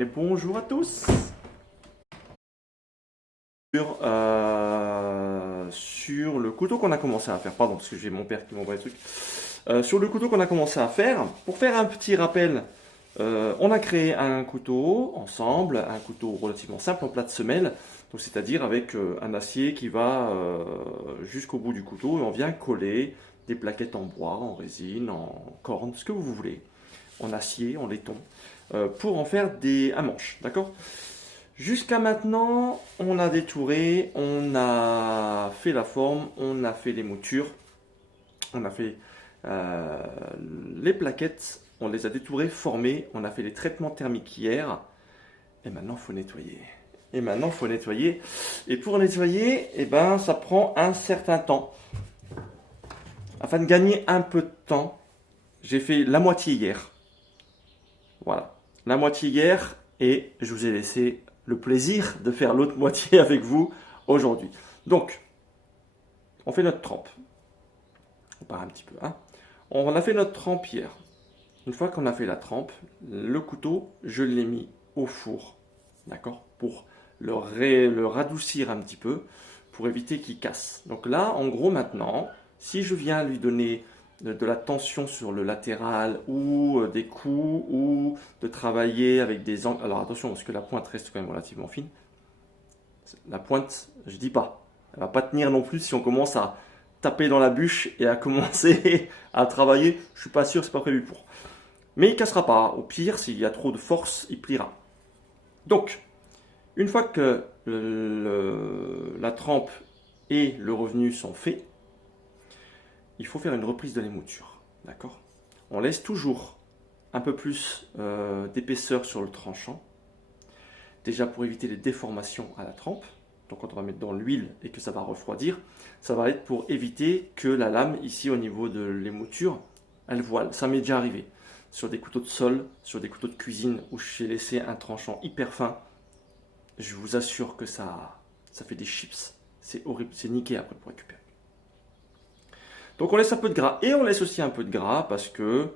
Et bonjour à tous. Sur le couteau qu'on a commencé à faire, pardon, parce que j'ai mon père qui m'envoie des trucs. Sur le couteau qu'on a commencé à faire, pour faire un petit rappel, on a créé un couteau ensemble, un couteau relativement simple en plat de semelle, donc c'est-à-dire avec un acier qui va jusqu'au bout du couteau et on vient coller des plaquettes en bois, en résine, en corne, ce que vous voulez, en acier, en laiton, pour en faire un manche, d'accord? Jusqu'à maintenant, on a détouré, on a fait la forme, on a fait les moutures, on a fait euh, les plaquettes, on les a détourées, formées, on a fait les traitements thermiques hier, et maintenant il faut nettoyer. Et maintenant il faut nettoyer. Et pour nettoyer, eh ben, ça prend un certain temps. Afin de gagner un peu de temps, j'ai fait la moitié hier. Voilà, la moitié hier, et je vous ai laissé le plaisir de faire l'autre moitié avec vous aujourd'hui. Donc, on fait notre trempe. On part un petit peu. Hein. On a fait notre trempe hier. Une fois qu'on a fait la trempe, le couteau, je l'ai mis au four. D'accord? Pour le radoucir un petit peu, pour éviter qu'il casse. Donc là, en gros, maintenant, si je viens lui donner de la tension sur le latéral ou des coups ou de travailler avec des angles. Alors attention parce que la pointe reste quand même relativement fine. La pointe, je dis pas. Elle va pas tenir non plus si on commence à taper dans la bûche et à commencer à travailler. Je suis pas sûr, c'est pas prévu pour. Mais il cassera pas. Au pire, s'il y a trop de force, il pliera. Donc, une fois que la trempe et le revenu sont faits, il faut faire une reprise de l'émouture. D'accord? On laisse toujours un peu plus d'épaisseur sur le tranchant. Déjà pour éviter les déformations à la trempe. Donc quand on va mettre dans l'huile et que ça va refroidir, ça va être pour éviter que la lame ici au niveau de l'émouture, elle voile. Ça m'est déjà arrivé sur des couteaux de sol, sur des couteaux de cuisine où j'ai laissé un tranchant hyper fin. Je vous assure que ça fait des chips. C'est horrible, c'est niqué après pour récupérer. Donc on laisse un peu de gras et on laisse aussi un peu de gras parce que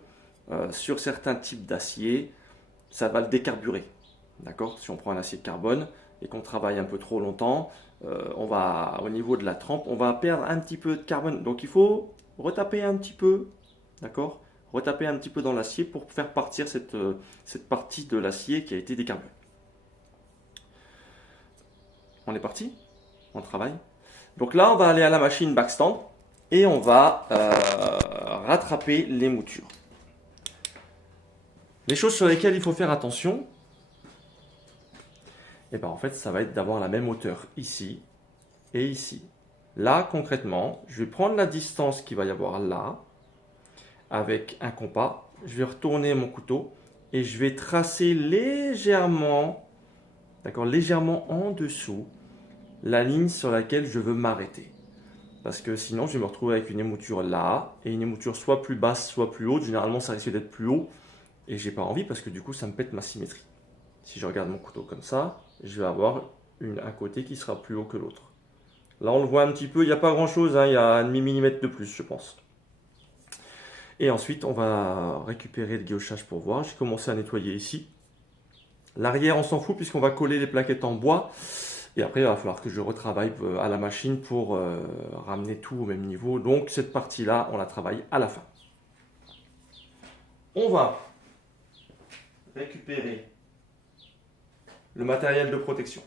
sur certains types d'acier, ça va le décarburer. D'accord? Si on prend un acier de carbone et qu'on travaille un peu trop longtemps, au niveau de la trempe, on va perdre un petit peu de carbone. Donc il faut retaper un petit peu, d'accord? Retaper un petit peu dans l'acier pour faire partir cette partie de l'acier qui a été décarburée. On est parti? On travaille. Donc là, on va aller à la machine backstand et on va rattraper les moutures. Les choses sur lesquelles il faut faire attention, et ben en fait, ça va être d'avoir la même hauteur ici et ici. Là, concrètement, je vais prendre la distance qu'il va y avoir là avec un compas. Je vais retourner mon couteau et je vais tracer légèrement, d'accord, légèrement en dessous la ligne sur laquelle je veux m'arrêter. Parce que sinon, je vais me retrouver avec une émouture là et une émouture soit plus basse, soit plus haute. Généralement, ça risque d'être plus haut et j'ai pas envie parce que du coup, ça me pète ma symétrie. Si je regarde mon couteau comme ça, je vais avoir un côté qui sera plus haut que l'autre. Là, on le voit un petit peu, il n'y a pas grand-chose, hein, il y a un demi-millimètre de plus, je pense. Et ensuite, on va récupérer le guillochage pour voir. J'ai commencé à nettoyer ici. L'arrière, on s'en fout puisqu'on va coller les plaquettes en bois. Et après, il va falloir que je retravaille à la machine pour ramener tout au même niveau. Donc, cette partie-là, on la travaille à la fin. On va récupérer le matériel de protection.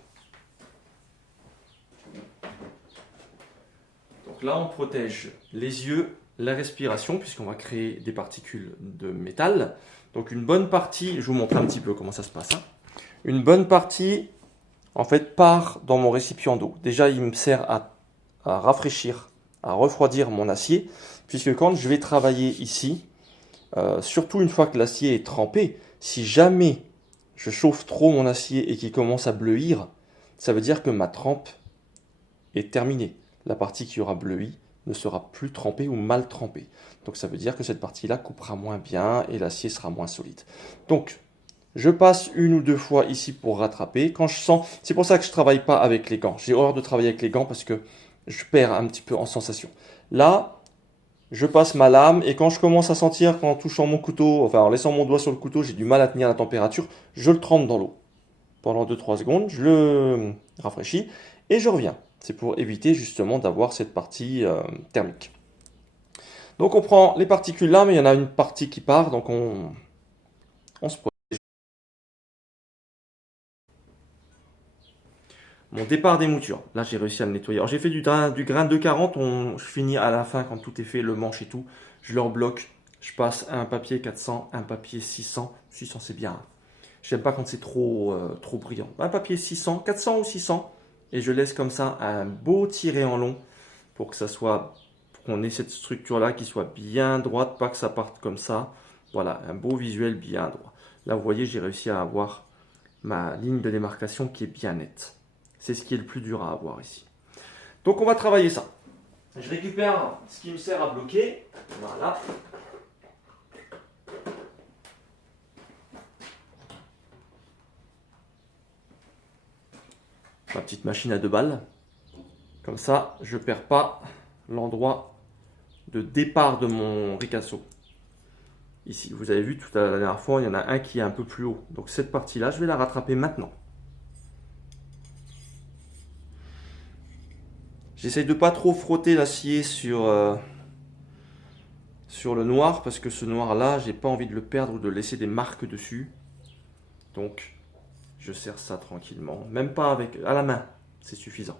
Donc là, on protège les yeux, la respiration, puisqu'on va créer des particules de métal. Donc une bonne partie, je vous montre un petit peu comment ça se passe. Hein. Une bonne partie, en fait, part dans mon récipient d'eau. Déjà, il me sert à rafraîchir, à refroidir mon acier, puisque quand je vais travailler ici, surtout une fois que l'acier est trempé, si jamais je chauffe trop mon acier et qu'il commence à bleuir, ça veut dire que ma trempe est terminée. La partie qui aura bleui ne sera plus trempée ou mal trempée. Donc ça veut dire que cette partie-là coupera moins bien et l'acier sera moins solide. Donc je passe une ou deux fois ici pour rattraper. Quand je sens, c'est pour ça que je ne travaille pas avec les gants. J'ai horreur de travailler avec les gants parce que je perds un petit peu en sensation. Là, je passe ma lame et quand je commence à sentir qu'en touchant mon couteau, enfin en laissant mon doigt sur le couteau, j'ai du mal à tenir la température, je le trempe dans l'eau. pendant 2-3 secondes, je le rafraîchis et je reviens. C'est pour éviter justement d'avoir cette partie thermique. Donc on prend les particules là, mais il y en a une partie qui part, donc on se protège. Mon départ des moutures, là j'ai réussi à le nettoyer. Alors j'ai fait du grain 240, je finis à la fin quand tout est fait, le manche et tout, je le rebloque, je passe un papier 400, un papier 600, 600 c'est bien. J'aime pas quand c'est trop brillant. Un papier 600, 400 ou 600, et je laisse comme ça un beau tiré en long pour que ça soit, pour qu'on ait cette structure là qui soit bien droite, pas que ça parte comme ça. Voilà, un beau visuel bien droit. Là vous voyez, j'ai réussi à avoir ma ligne de démarcation qui est bien nette. C'est ce qui est le plus dur à avoir ici. Donc on va travailler ça. Je récupère ce qui me sert à bloquer. Voilà. Ma petite machine à 2 balles. Comme ça, je ne perds pas l'endroit de départ de mon ricasso. Ici, vous avez vu tout à la dernière fois, il y en a un qui est un peu plus haut. Donc cette partie-là, je vais la rattraper maintenant. J'essaye de pas trop frotter l'acier sur le noir parce que ce noir-là, j'ai pas envie de le perdre ou de laisser des marques dessus. Donc, je serre ça tranquillement, même pas à la main, c'est suffisant.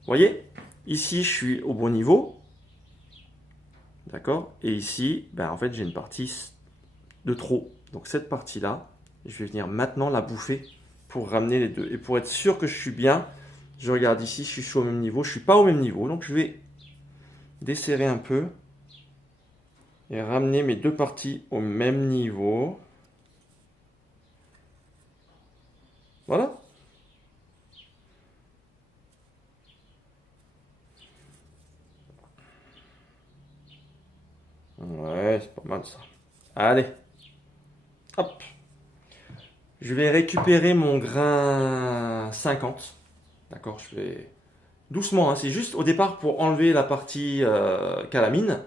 Vous voyez, ici, je suis au bon niveau. D'accord? Et ici, ben, en fait, j'ai une partie de trop. Donc cette partie-là, je vais venir maintenant la bouffer pour ramener les deux. Et pour être sûr que je suis bien, je regarde ici, je suis au même niveau. Je ne suis pas au même niveau, donc je vais desserrer un peu et ramener mes deux parties au même niveau. Voilà. Ouais, c'est pas mal ça. Allez. Hop. Je vais récupérer mon grain 50. D'accord, je vais doucement, hein, c'est juste au départ pour enlever la partie calamine.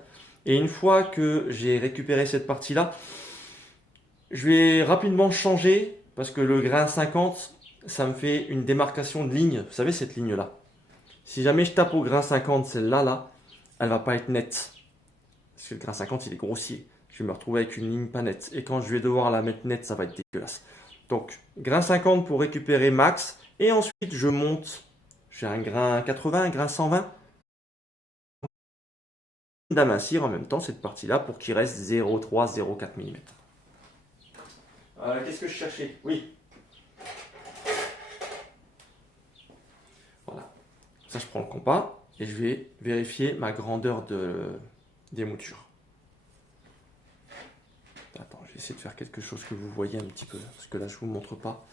Et une fois que j'ai récupéré cette partie-là, je vais rapidement changer parce que le grain 50, ça me fait une démarcation de ligne. Vous savez, cette ligne-là. Si jamais je tape au grain 50, celle-là, là, elle va pas être nette. Parce que le grain 50, il est grossier. Je vais me retrouver avec une ligne pas nette. Et quand je vais devoir la mettre nette, ça va être dégueulasse. Donc, grain 50 pour récupérer max. Et ensuite, je monte. J'ai un grain 80, un grain 120. D'amincir en même temps cette partie-là pour qu'il reste 0,3, 0,4 mm. Qu'est-ce que je cherchais? Oui. Voilà. Ça, je prends le compas et je vais vérifier ma grandeur des moutures. Attends, je vais essayer de faire quelque chose que vous voyez un petit peu, parce que là, je ne vous montre pas.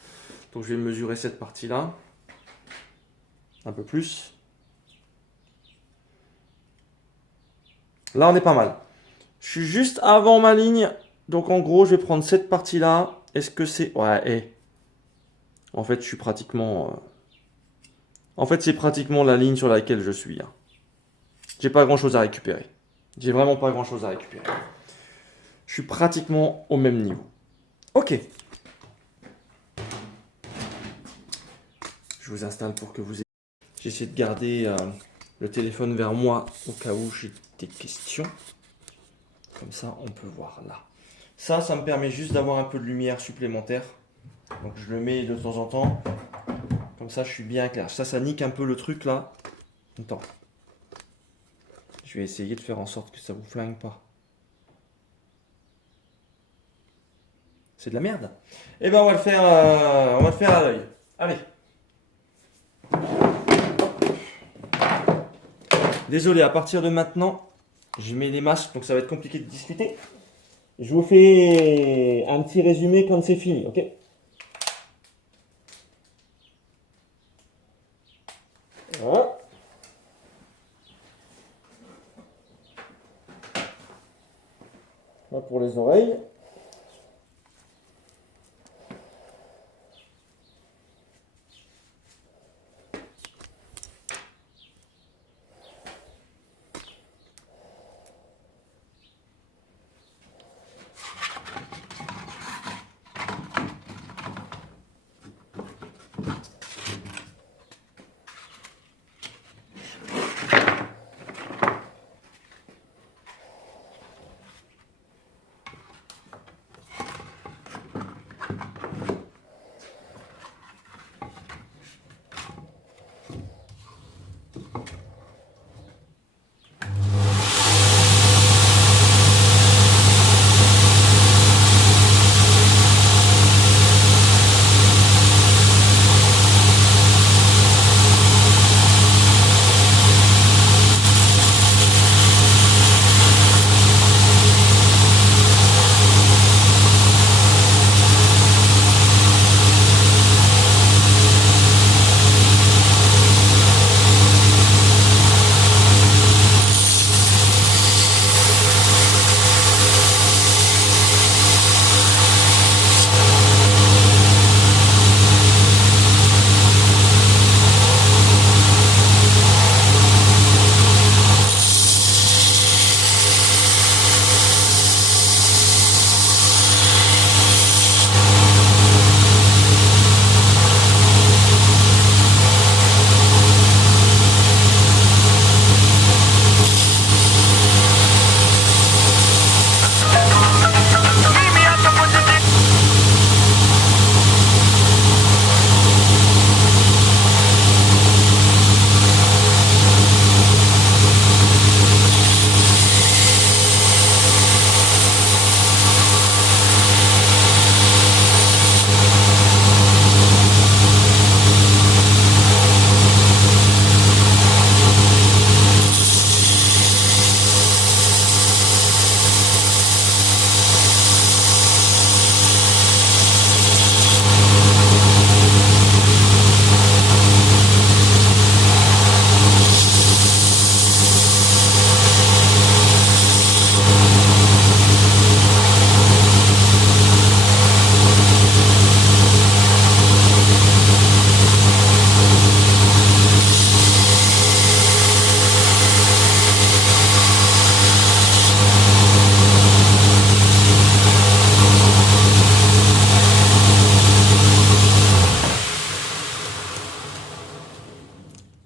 Donc, je vais mesurer cette partie-là. Un peu plus. Là, on est pas mal. Je suis juste avant ma ligne. Donc, en gros, je vais prendre cette partie-là. Est-ce que c'est... Ouais, en fait, je suis pratiquement... En fait, c'est pratiquement la ligne sur laquelle je suis. Hein. J'ai pas grand-chose à récupérer. J'ai vraiment pas grand-chose à récupérer. Je suis pratiquement au même niveau. Ok. Je vous installe pour que vous ayez... J'essaie de garder le téléphone vers moi au cas où j'ai des questions. Comme ça, on peut voir là. Ça me permet juste d'avoir un peu de lumière supplémentaire. Donc je le mets de temps en temps. Comme ça, je suis bien clair. Ça nique un peu le truc là. Attends. Je vais essayer de faire en sorte que ça vous flingue pas. C'est de la merde. Eh ben on va le faire à l'œil. Allez. Désolé, à partir de maintenant, je mets les masques, donc ça va être compliqué de discuter. Je vous fais un petit résumé quand c'est fini, ok? Voilà. Là pour les oreilles.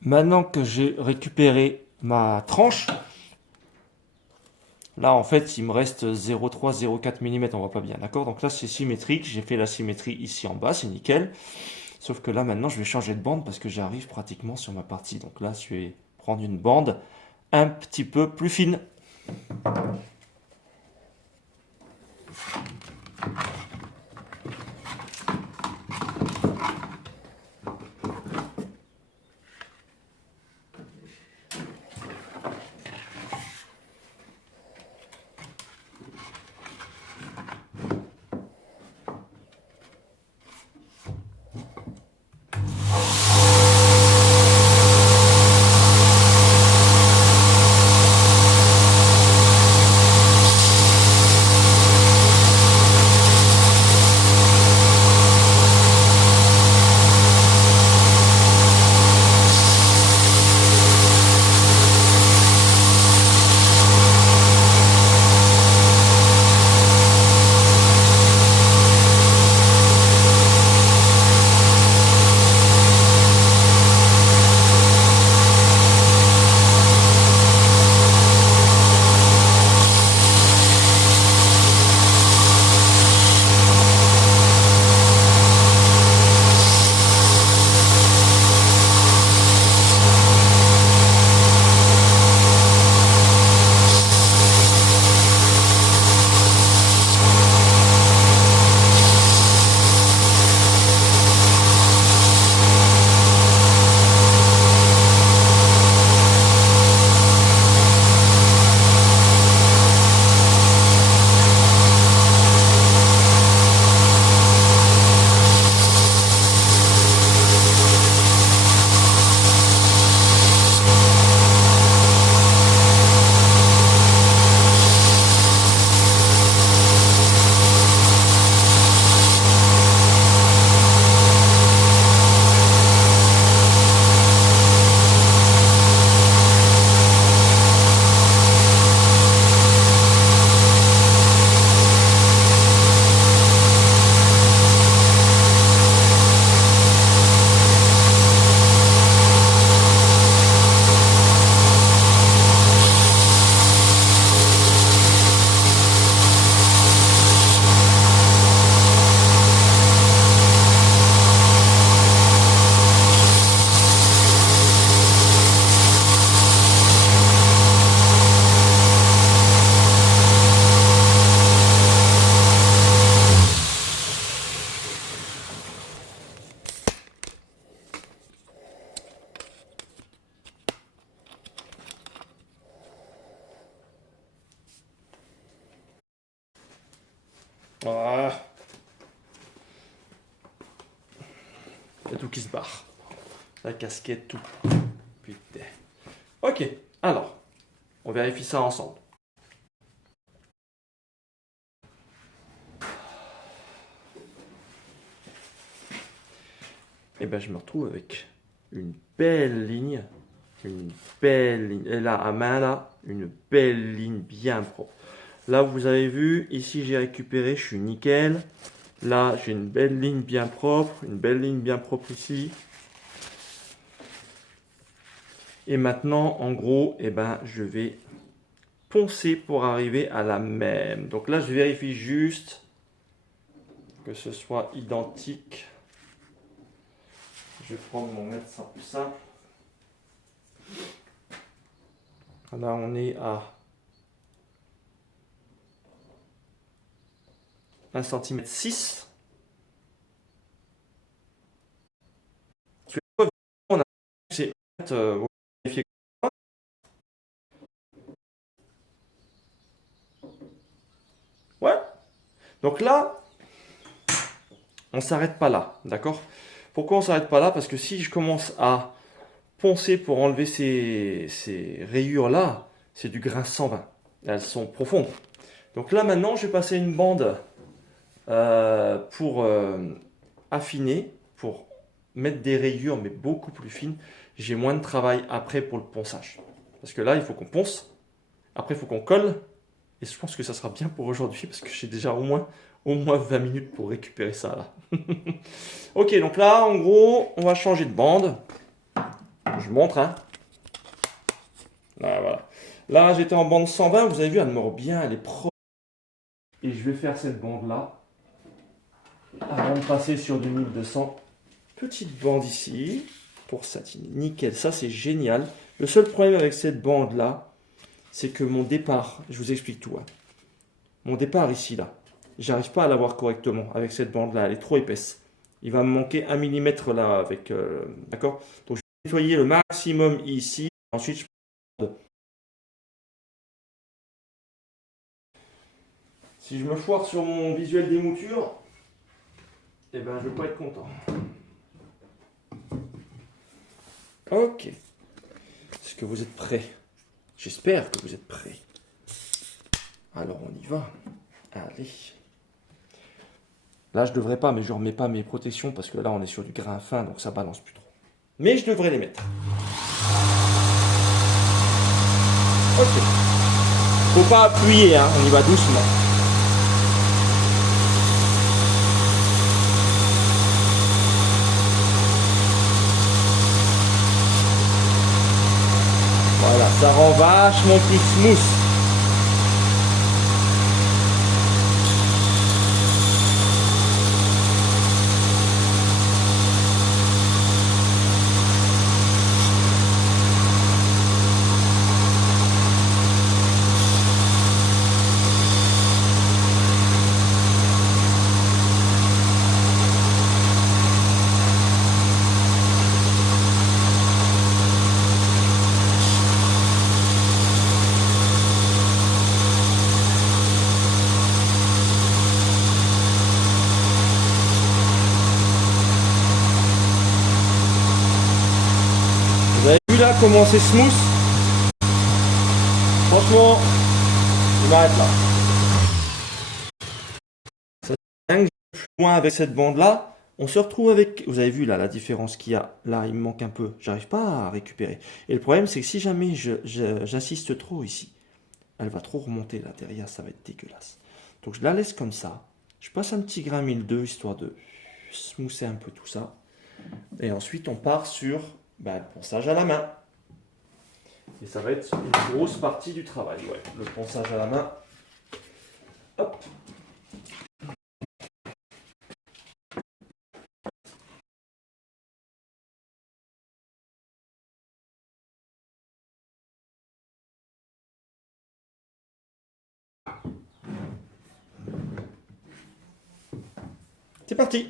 Maintenant que j'ai récupéré ma tranche, là en fait il me reste 0,3, 0,4 mm, on voit pas bien, d'accord? Donc là c'est symétrique, j'ai fait la symétrie ici en bas, c'est nickel. Sauf que là maintenant je vais changer de bande parce que j'arrive pratiquement sur ma partie. Donc là je vais prendre une bande un petit peu plus fine. Voilà. Il y a tout qui se barre. La casquette, tout. Putain. Ok, alors, on vérifie ça ensemble. Et ben je me retrouve avec une belle ligne. Une belle ligne. Et là, à main, là, une belle ligne bien propre. Là, vous avez vu, ici j'ai récupéré, je suis nickel. Là, j'ai une belle ligne bien propre, une belle ligne bien propre ici. Et maintenant, en gros, eh ben, je vais poncer pour arriver à la même. Donc là, je vérifie juste que ce soit identique. Je vais prendre mon mètre, c'est plus simple. Là, on est à 1,6 cm. On a c'est vérifier. Ouais. Donc là, on s'arrête pas là, d'accord? Pourquoi on s'arrête pas là? Parce que si je commence à poncer pour enlever ces rayures là, c'est du grain 120. Elles sont profondes. Donc là maintenant, je vais passer une bande pour affiner, pour mettre des rayures mais beaucoup plus fines. J'ai moins de travail après pour le ponçage. Parce que là, il faut qu'on ponce. Après, il faut qu'on colle. Et je pense que ça sera bien pour aujourd'hui parce que j'ai déjà au moins 20 minutes pour récupérer ça là. Ok, donc là, en gros, on va changer de bande. je montre, hein. Là, voilà. Là, j'étais en bande 120, vous avez vu, elle mord bien, elle est propre. Et je vais faire cette bande-là, avant de passer sur du 1200. Petite bande ici, pour satiner. Nickel, ça c'est génial. Le seul problème avec cette bande-là, c'est que mon départ, je vous explique tout, hein. Mon départ ici, là, j'arrive pas à l'avoir correctement avec cette bande-là, elle est trop épaisse. Il va me manquer 1 mm là, avec, d'accord? Donc je vais nettoyer le maximum ici, ensuite je... Si je me foire sur mon visuel d'émouture, eh ben je vais pas être content. Ok. Est-ce que vous êtes prêts? J'espère que vous êtes prêts. Alors on y va. Allez. Là je devrais pas, mais je remets pas mes protections parce que là on est sur du grain fin, donc ça balance plus trop. Mais je devrais les mettre. Ok. Faut pas appuyer, hein, on y va doucement. Voilà, ça rend vachement plus smooth. Vous avez vu là comment c'est smooth? Franchement, je m'arrête là. Ça c'est dingue, plus loin avec cette bande là. On se retrouve avec, vous avez vu là la différence qu'il y a. Là, il me manque un peu. J'arrive pas à récupérer. Et le problème, c'est que si jamais j'insiste trop ici, elle va trop remonter là derrière, ça va être dégueulasse. Donc je la laisse comme ça. Je passe un petit grain 1002 histoire de smoother un peu tout ça. Et ensuite, on part sur le ponçage à la main. Et ça va être une grosse partie du travail, ouais. Le ponçage à la main. Hop. C'est parti.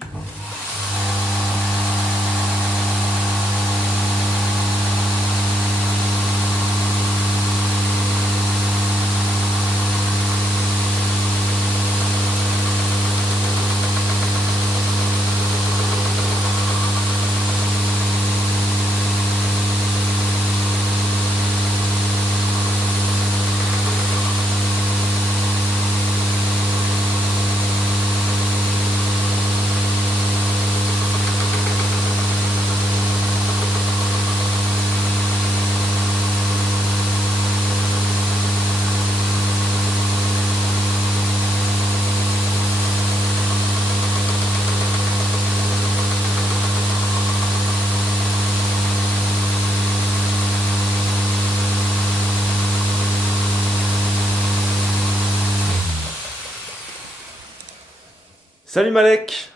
Salut Malek,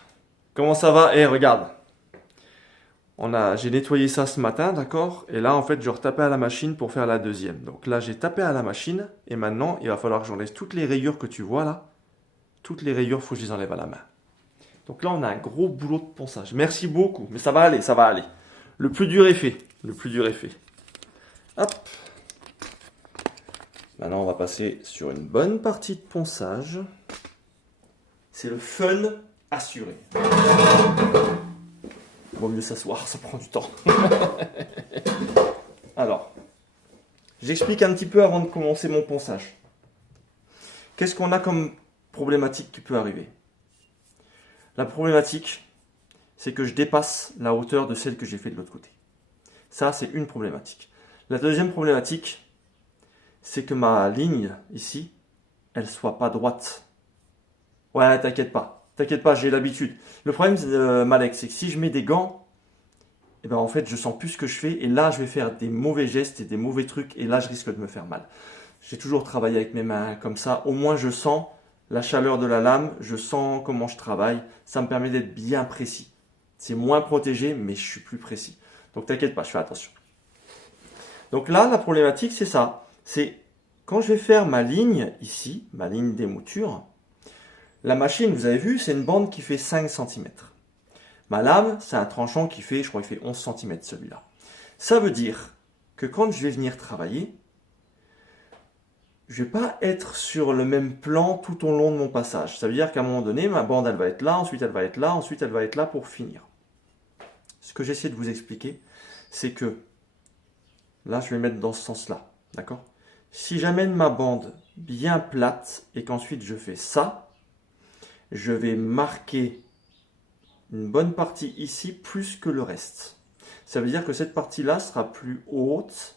comment ça va? Eh regarde, j'ai nettoyé ça ce matin, d'accord? Et là en fait je retapais à la machine pour faire la deuxième. Donc là j'ai tapé à la machine et maintenant il va falloir que j'enlève toutes les rayures que tu vois là. Toutes les rayures, il faut que je les enlève à la main. Donc là on a un gros boulot de ponçage. Merci beaucoup, mais ça va aller, ça va aller. Le plus dur est fait, le plus dur est fait. Hop. Maintenant on va passer sur une bonne partie de ponçage. C'est le fun assuré. Vaut mieux s'asseoir, ça prend du temps. Alors, j'explique un petit peu avant de commencer mon ponçage. Qu'est-ce qu'on a comme problématique qui peut arriver? La problématique, c'est que je dépasse la hauteur de celle que j'ai fait de l'autre côté. Ça, c'est une problématique. La deuxième problématique, c'est que ma ligne ici, elle soit pas droite. Ouais, t'inquiète pas, j'ai l'habitude. Le problème, Malek, c'est que si je mets des gants, et ben en fait, je sens plus ce que je fais. Et là, je vais faire des mauvais gestes et des mauvais trucs. Et là, je risque de me faire mal. J'ai toujours travaillé avec mes mains comme ça. Au moins, je sens la chaleur de la lame. Je sens comment je travaille. Ça me permet d'être bien précis. C'est moins protégé, mais je suis plus précis. Donc, t'inquiète pas, je fais attention. Donc là, la problématique, c'est ça. C'est quand je vais faire ma ligne ici, ma ligne d'émouture, la machine, vous avez vu, c'est une bande qui fait 5 cm. Ma lame, c'est un tranchant qui fait, je crois, il fait 11 cm celui-là. Ça veut dire que quand je vais venir travailler, je ne vais pas être sur le même plan tout au long de mon passage. Ça veut dire qu'à un moment donné, ma bande, elle va être là, ensuite elle va être là, ensuite elle va être là pour finir. Ce que j'essaie de vous expliquer, c'est que là, je vais mettre dans ce sens-là, d'accord? Si j'amène ma bande bien plate et qu'ensuite je fais ça, je vais marquer une bonne partie ici plus que le reste. Ça veut dire que cette partie-là sera plus haute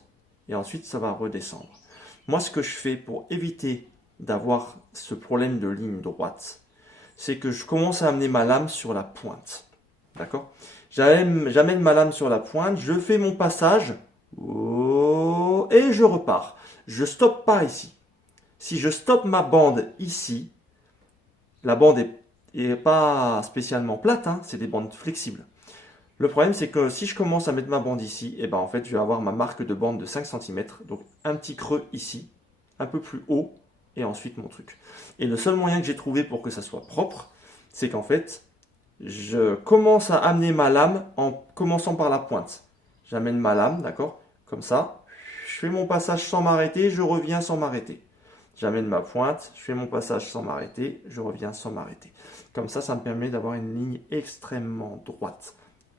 et ensuite ça va redescendre. Moi, ce que je fais pour éviter d'avoir ce problème de ligne droite, c'est que je commence à amener ma lame sur la pointe. D'accord? J'amène ma lame sur la pointe, je fais mon passage et je repars. Je stoppe pas ici. Si je stoppe ma bande ici, la bande est pas spécialement plate, hein, c'est des bandes flexibles. Le problème, c'est que si je commence à mettre ma bande ici, et ben en fait, je vais avoir ma marque de bande de 5 cm, donc un petit creux ici, un peu plus haut, et ensuite mon truc. Et le seul moyen que j'ai trouvé pour que ça soit propre, c'est qu'en fait, je commence à amener ma lame en commençant par la pointe. J'amène ma lame, d'accord? Comme ça, je fais mon passage sans m'arrêter, je reviens sans m'arrêter. J'amène ma pointe, je fais mon passage sans m'arrêter, je reviens sans m'arrêter. Comme ça me permet d'avoir une ligne extrêmement droite.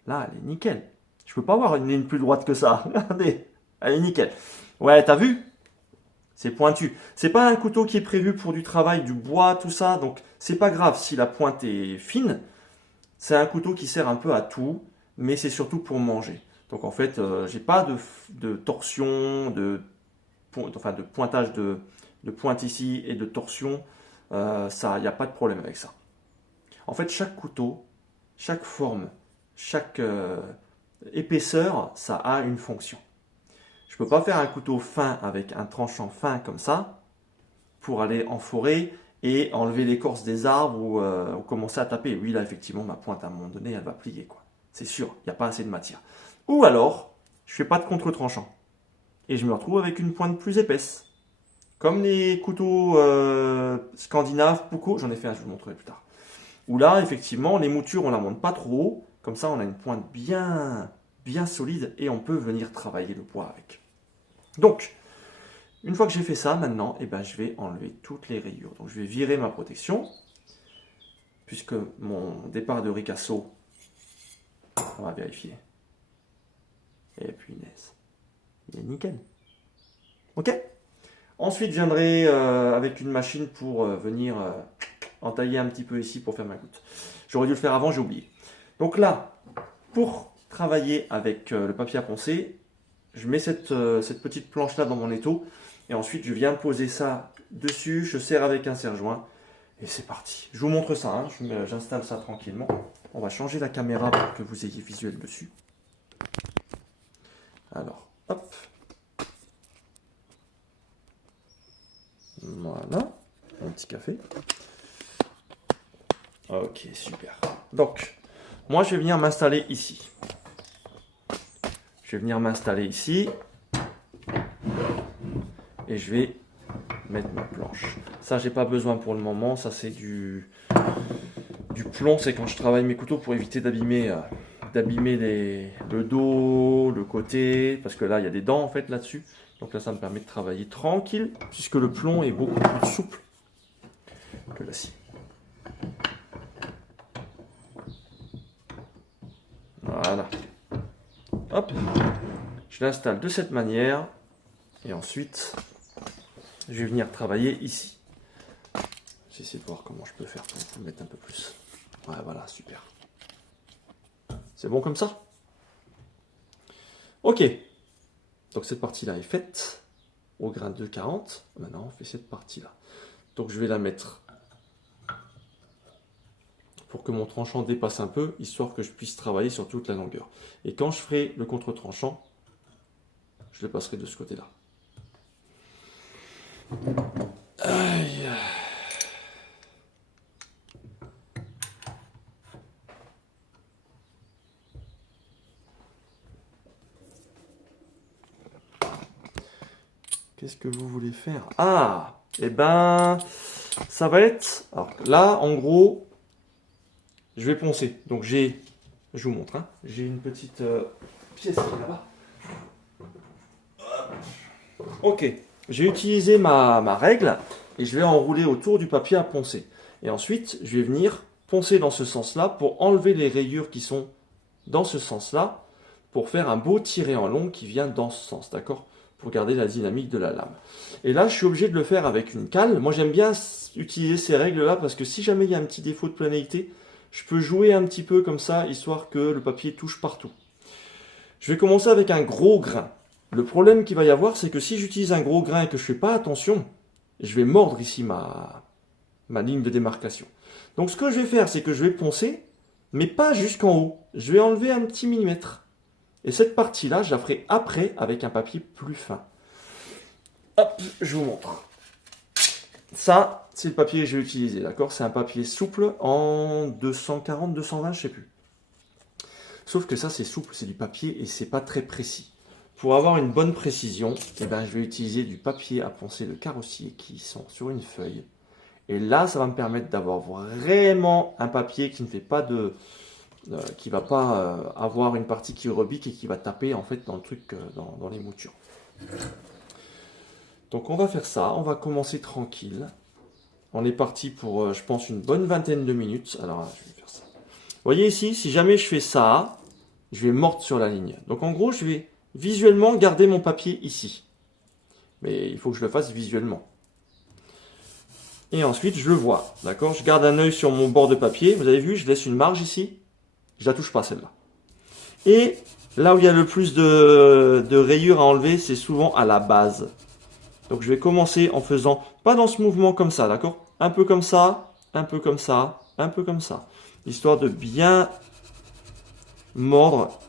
Là, elle est nickel. Je peux pas avoir une ligne plus droite que ça. Regardez, elle est nickel. Ouais, t'as vu? C'est pointu. C'est pas un couteau qui est prévu pour du travail, du bois, tout ça. Donc, c'est pas grave si la pointe est fine. C'est un couteau qui sert un peu à tout, mais c'est surtout pour manger. Donc, en fait, j'ai pas de torsion, de pointage de pointe ici et de torsion. Ça, il n'y a pas de problème avec ça. En fait, chaque couteau, chaque forme, chaque épaisseur, ça a une fonction. Je ne peux pas faire un couteau fin avec un tranchant fin comme ça pour aller en forêt et enlever l'écorce des arbres ou commencer à taper. Oui, là, effectivement, ma pointe, à un moment donné, elle va plier, quoi. C'est sûr, il n'y a pas assez de matière. Ou alors, je ne fais pas de contre-tranchant. Et je me retrouve avec une pointe plus épaisse. Comme les couteaux scandinaves, Puko, j'en ai fait un, je vous le montrerai plus tard. Où là, effectivement, les moutures, on ne la monte pas trop haut. Comme ça, on a une pointe bien solide et on peut venir travailler le bois avec. Donc, une fois que j'ai fait ça, maintenant, eh ben, je vais enlever toutes les rayures. Donc, je vais virer ma protection. Puisque mon départ de ricasso, on va vérifier. Et puis, il est nickel. Ok? Ensuite, je viendrai avec une machine pour venir entailler un petit peu ici pour faire ma goutte. J'aurais dû le faire avant, j'ai oublié. Donc là, pour travailler avec le papier à poncer, je mets cette petite planche là dans mon étau et ensuite je viens poser ça dessus, je serre avec un serre-joint et c'est parti. Je vous montre ça, hein. J'installe ça tranquillement. On va changer la caméra pour que vous ayez visuel dessus. Alors, hop. Voilà, un petit café. Ok, super. Donc, moi je vais venir m'installer ici. Je vais venir m'installer ici. Et je vais mettre ma planche. Ça, j'ai pas besoin pour le moment. Ça, c'est du plomb. C'est quand je travaille mes couteaux pour éviter d'abîmer le dos, le côté. Parce que là, il y a des dents en fait là-dessus. Donc là, ça me permet de travailler tranquille. Puisque le plomb est beaucoup plus souple que l'acier. Voilà. Hop. Je l'installe de cette manière. Et ensuite, je vais venir travailler ici. J'essaie de voir comment je peux faire pour mettre un peu plus. Ouais, voilà, super. C'est bon comme ça? Ok. Donc cette partie-là est faite au grain de 40. Maintenant, on fait cette partie-là. Donc je vais la mettre pour que mon tranchant dépasse un peu, histoire que je puisse travailler sur toute la longueur. Et quand je ferai le contre-tranchant, je le passerai de ce côté-là. Aïe. Qu'est-ce que vous voulez faire? Ah, eh ben, ça va être... Alors là, en gros, je vais poncer. Donc je vous montre, hein. J'ai une petite pièce qui est là-bas. Ok, j'ai utilisé ma règle et je vais enrouler autour du papier à poncer. Et ensuite, je vais venir poncer dans ce sens-là pour enlever les rayures qui sont dans ce sens-là, pour faire un beau tiré en long qui vient dans ce sens, d'accord? Pour garder la dynamique de la lame. Et là, je suis obligé de le faire avec une cale. Moi, j'aime bien utiliser ces règles-là parce que si jamais il y a un petit défaut de planéité, je peux jouer un petit peu comme ça, histoire que le papier touche partout. Je vais commencer avec un gros grain. Le problème qu'il va y avoir, c'est que si j'utilise un gros grain et que je ne fais pas attention, je vais mordre ici ma ligne de démarcation. Donc ce que je vais faire, c'est que je vais poncer, mais pas jusqu'en haut. Je vais enlever un petit millimètre. Et cette partie-là, je la ferai après avec un papier plus fin. Hop, je vous montre. Ça, c'est le papier que j'ai utilisé, d'accord? C'est un papier souple en 240, 220, je sais plus. Sauf que ça, c'est souple, c'est du papier et c'est pas très précis. Pour avoir une bonne précision, eh ben, je vais utiliser du papier à poncer de carrossier qui sont sur une feuille. Et là, ça va me permettre d'avoir vraiment un papier qui ne fait pas qui va pas avoir une partie qui rebique et qui va taper en fait dans le truc, dans les moutures. Donc on va faire ça, on va commencer tranquille. On est parti pour, je pense, une bonne vingtaine de minutes. Alors, je vais faire ça. Vous voyez ici, si jamais je fais ça, je vais mordre sur la ligne. Donc en gros, je vais visuellement garder mon papier ici. Mais il faut que je le fasse visuellement. Et ensuite, je le vois. D'accord? Je garde un œil sur mon bord de papier. Vous avez vu, je laisse une marge ici. Je la touche pas celle-là. Et là où il y a le plus de rayures à enlever, c'est souvent à la base. Donc je vais commencer en faisant, pas dans ce mouvement comme ça, d'accord? Un peu comme ça, un peu comme ça, un peu comme ça. Histoire de bien mordre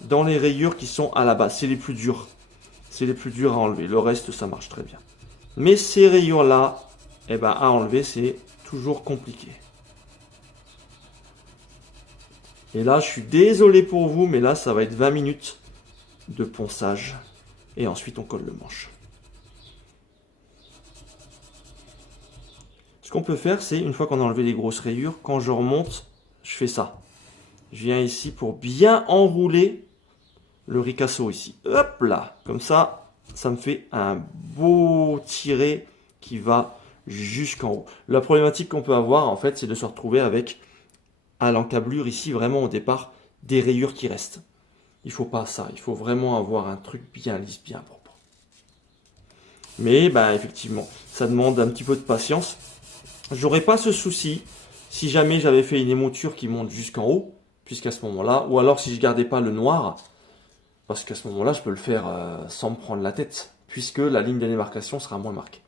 dans les rayures qui sont à la base. C'est les plus durs. C'est les plus durs à enlever. Le reste, ça marche très bien. Mais ces rayures-là, eh ben, à enlever, c'est toujours compliqué. Et là, je suis désolé pour vous, mais là, ça va être 20 minutes de ponçage. Et ensuite, on colle le manche. Ce qu'on peut faire, c'est, une fois qu'on a enlevé les grosses rayures, quand je remonte, je fais ça. Je viens ici pour bien enrouler le ricasso ici. Hop là, comme ça, ça me fait un beau tiré qui va jusqu'en haut. La problématique qu'on peut avoir, en fait, c'est de se retrouver avec, à l'encablure ici, vraiment au départ, des rayures qui restent. Il ne faut pas ça, il faut vraiment avoir un truc bien lisse, bien propre. Mais, ben, effectivement, ça demande un petit peu de patience. J'aurais pas ce souci si jamais j'avais fait une émouture qui monte jusqu'en haut, puisqu'à ce moment-là, ou alors si je gardais pas le noir, parce qu'à ce moment-là, je peux le faire sans me prendre la tête, puisque la ligne de démarcation sera moins marquée.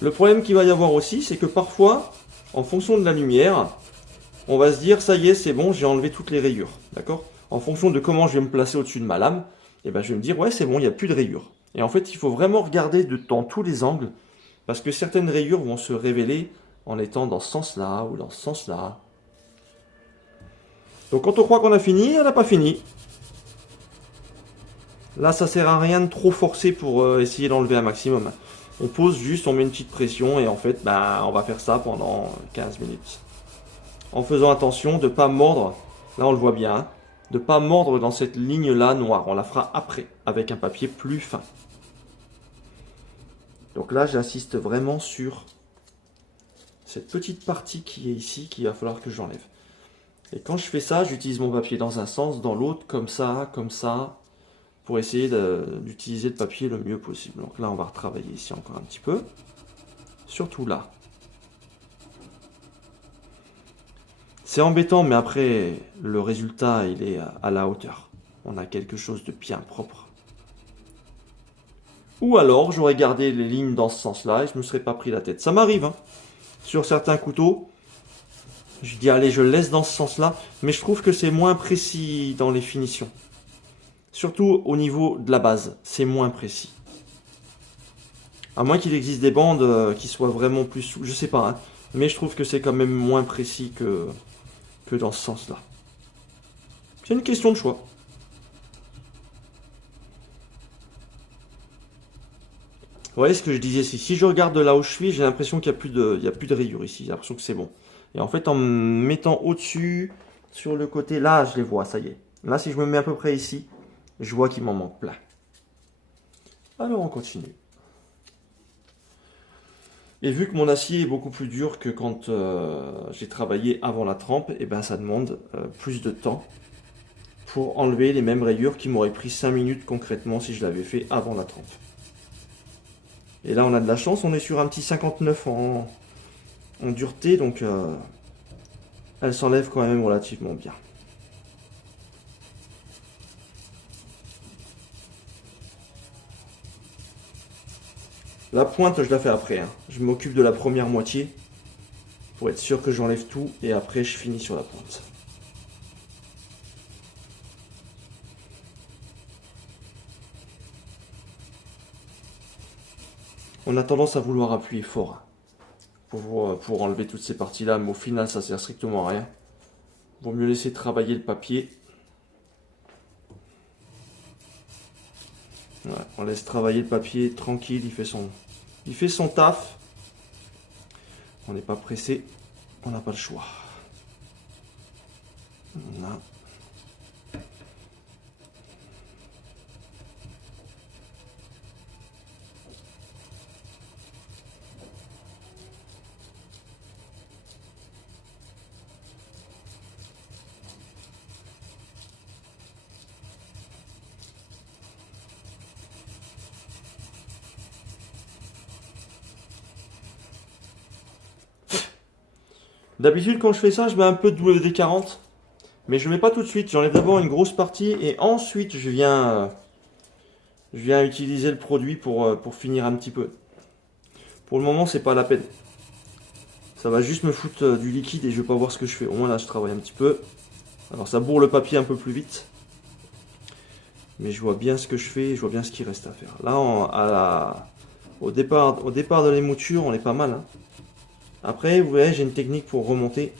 Le problème qu'il va y avoir aussi, c'est que parfois, en fonction de la lumière, on va se dire, ça y est, c'est bon, j'ai enlevé toutes les rayures, d'accord? En fonction de comment je vais me placer au-dessus de ma lame, et ben, je vais me dire, ouais, c'est bon, il n'y a plus de rayures. Et en fait, il faut vraiment regarder dans tous les angles, parce que certaines rayures vont se révéler en étant dans ce sens-là ou dans ce sens-là. Donc quand on croit qu'on a fini, on n'a pas fini. Là, ça sert à rien de trop forcer pour essayer d'enlever un maximum. On pose juste, on met une petite pression et en fait, bah, on va faire ça pendant 15 minutes. En faisant attention de ne pas mordre, là on le voit bien, hein, de ne pas mordre dans cette ligne-là noire. On la fera après, avec un papier plus fin. Donc là, j'insiste vraiment sur cette petite partie qui est ici, qu'il va falloir que j'enlève. Et quand je fais ça, j'utilise mon papier dans un sens, dans l'autre, comme ça, pour essayer d'utiliser le papier le mieux possible. Donc là, on va retravailler ici encore un petit peu. Surtout là. C'est embêtant, mais après, le résultat, il est à la hauteur. On a quelque chose de bien propre. Ou alors, j'aurais gardé les lignes dans ce sens-là et je ne me serais pas pris la tête. Ça m'arrive, hein. sur certains couteaux. Je dis allez, je le laisse dans ce sens-là, mais je trouve que c'est moins précis dans les finitions. Surtout au niveau de la base, c'est moins précis. À moins qu'il existe des bandes qui soient vraiment plus souples, je sais pas, hein, mais je trouve que c'est quand même moins précis que dans ce sens-là. C'est une question de choix. Vous voyez ce que je disais ici. Si je regarde de là où je suis, j'ai l'impression qu'il n'y a plus de rayures ici. J'ai l'impression que c'est bon. Et en fait, en me mettant au-dessus, sur le côté, là, je les vois, ça y est. Là, si je me mets à peu près ici, je vois qu'il m'en manque plein. Alors, on continue. Et vu que mon acier est beaucoup plus dur que quand j'ai travaillé avant la trempe, et ben ça demande plus de temps pour enlever les mêmes rayures qui m'auraient pris 5 minutes concrètement si je l'avais fait avant la trempe. Et là, on a de la chance, on est sur un petit 59 en dureté, donc elle s'enlève quand même relativement bien. La pointe, je la fais après. Hein. Je m'occupe de la première moitié pour être sûr que j'enlève tout et après je finis sur la pointe. On a tendance à vouloir appuyer fort pour enlever toutes ces parties-là, mais au final, ça sert strictement à rien. Vaut mieux laisser travailler le papier. Ouais, on laisse travailler le papier tranquille, il fait son taf. On n'est pas pressé, on n'a pas le choix. Voilà. D'habitude, quand je fais ça, je mets un peu de WD-40. Mais je ne mets pas tout de suite. J'enlève d'abord une grosse partie et ensuite je viens utiliser le produit pour finir un petit peu. Pour le moment, c'est pas la peine. Ça va juste me foutre du liquide et je vais pas voir ce que je fais. Au moins là, je travaille un petit peu. Alors ça bourre le papier un peu plus vite. Mais je vois bien ce que je fais et je vois bien ce qu'il reste à faire. Là, au départ de l'émouture, on est pas mal. Hein. Après, vous voyez, j'ai une technique pour remonter.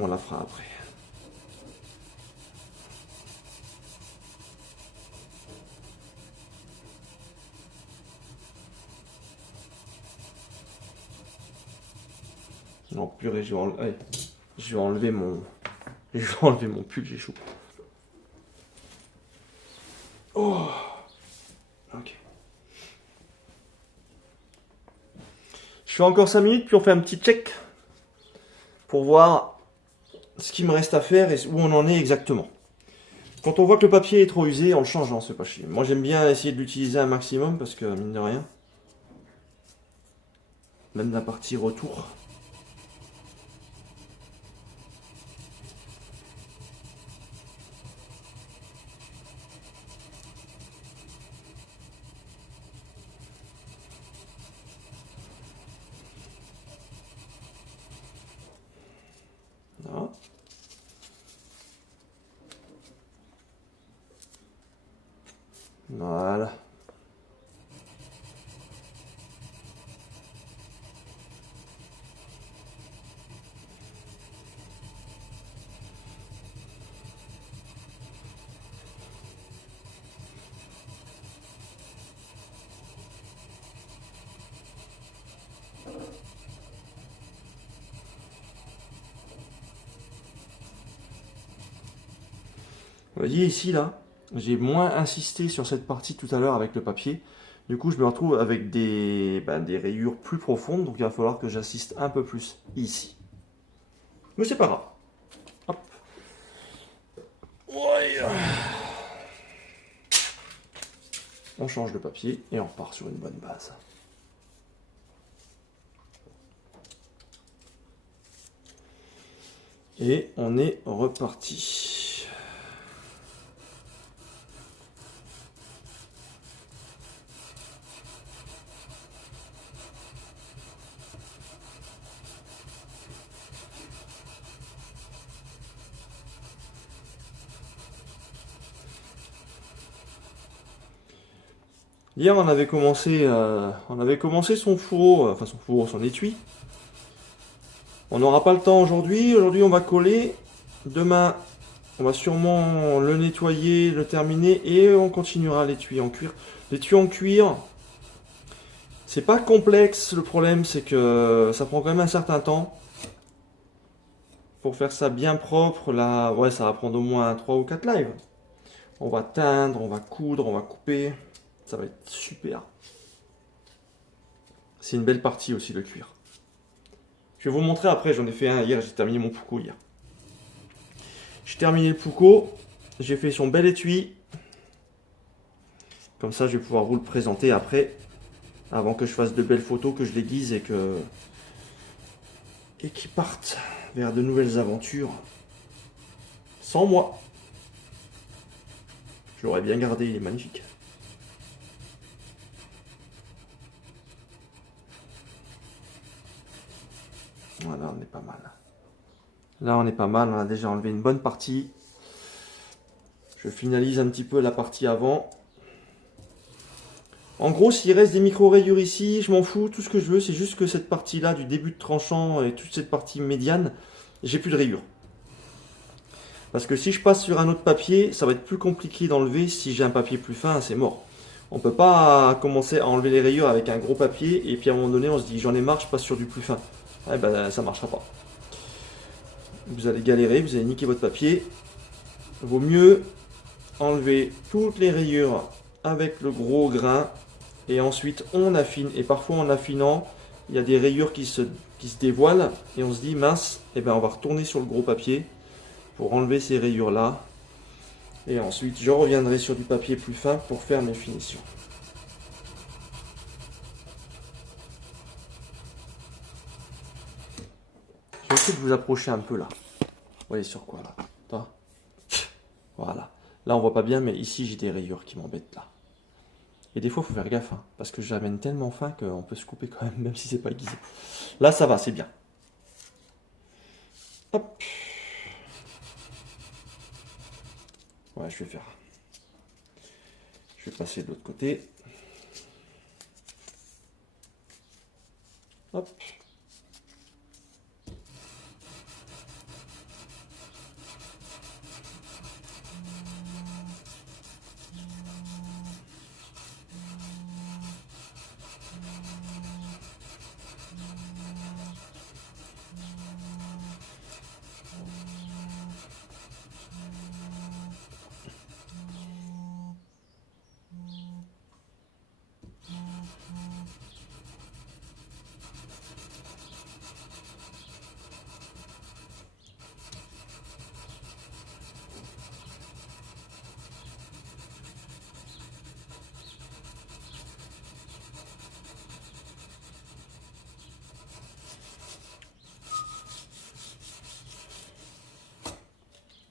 On la fera après. Non, purée, je vais enlever mon pull, j'ai chaud. Oh, ok. Je fais encore 5 minutes, puis on fait un petit check pour voir ce qu'il me reste à faire et où on en est exactement. Quand on voit que le papier est trop usé, on le change, hein, c'est pas chier. Moi j'aime bien essayer de l'utiliser un maximum parce que mine de rien, même la partie retour. Là. Voilà. Vous voyez ici là, j'ai moins insisté sur cette partie tout à l'heure avec le papier. Du coup, je me retrouve avec des rayures plus profondes, donc il va falloir que j'assiste un peu plus ici. Mais c'est pas grave. Hop. Ouais. On change de papier et on repart sur une bonne base. Et on est reparti. Hier, on avait commencé son fourreau, enfin son fourreau, son étui. On n'aura pas le temps aujourd'hui. Aujourd'hui, on va coller. Demain, on va sûrement le nettoyer, le terminer et on continuera l'étui en cuir. L'étui en cuir, c'est pas complexe. Le problème, c'est que ça prend quand même un certain temps. Pour faire ça bien propre, là, ouais, ça va prendre au moins 3 ou 4 lives. On va teindre, on va coudre, on va couper. Ça va être super. C'est une belle partie aussi, le cuir. Je vais vous montrer après, j'en ai fait un hier, j'ai terminé mon Puko hier. J'ai terminé le Puko, j'ai fait son bel étui. Comme ça, je vais pouvoir vous le présenter après, avant que je fasse de belles photos, que je l'aiguise et qu'ils partent vers de nouvelles aventures. Sans moi. Je l'aurais bien gardé, il est magnifique. Voilà, on est pas mal. Là, on est pas mal, on a déjà enlevé une bonne partie. Je finalise un petit peu la partie avant. En gros, s'il reste des micro-rayures ici, je m'en fous, tout ce que je veux, c'est juste que cette partie-là, du début de tranchant et toute cette partie médiane, j'ai plus de rayures. Parce que si je passe sur un autre papier, ça va être plus compliqué d'enlever. Si j'ai un papier plus fin, c'est mort. On peut pas commencer à enlever les rayures avec un gros papier et puis à un moment donné, on se dit j'en ai marre, je passe sur du plus fin. Eh ben, ça marchera pas. Vous allez galérer, vous allez niquer votre papier. Vaut mieux enlever toutes les rayures avec le gros grain et ensuite on affine. Et parfois en affinant, il y a des rayures qui se dévoilent et on se dit mince, et ben on va retourner sur le gros papier pour enlever ces rayures là. Et ensuite je reviendrai sur du papier plus fin pour faire mes finitions. Je vais essayer de vous approcher un peu là. Vous voyez sur quoi là? Attends. Voilà. Là on voit pas bien, mais ici j'ai des rayures qui m'embêtent là. Et des fois il faut faire gaffe, hein, parce que j'amène tellement fin qu'on peut se couper quand même si c'est pas aiguisé. Là ça va, c'est bien. Hop. Ouais, je vais faire. Je vais passer de l'autre côté. Hop.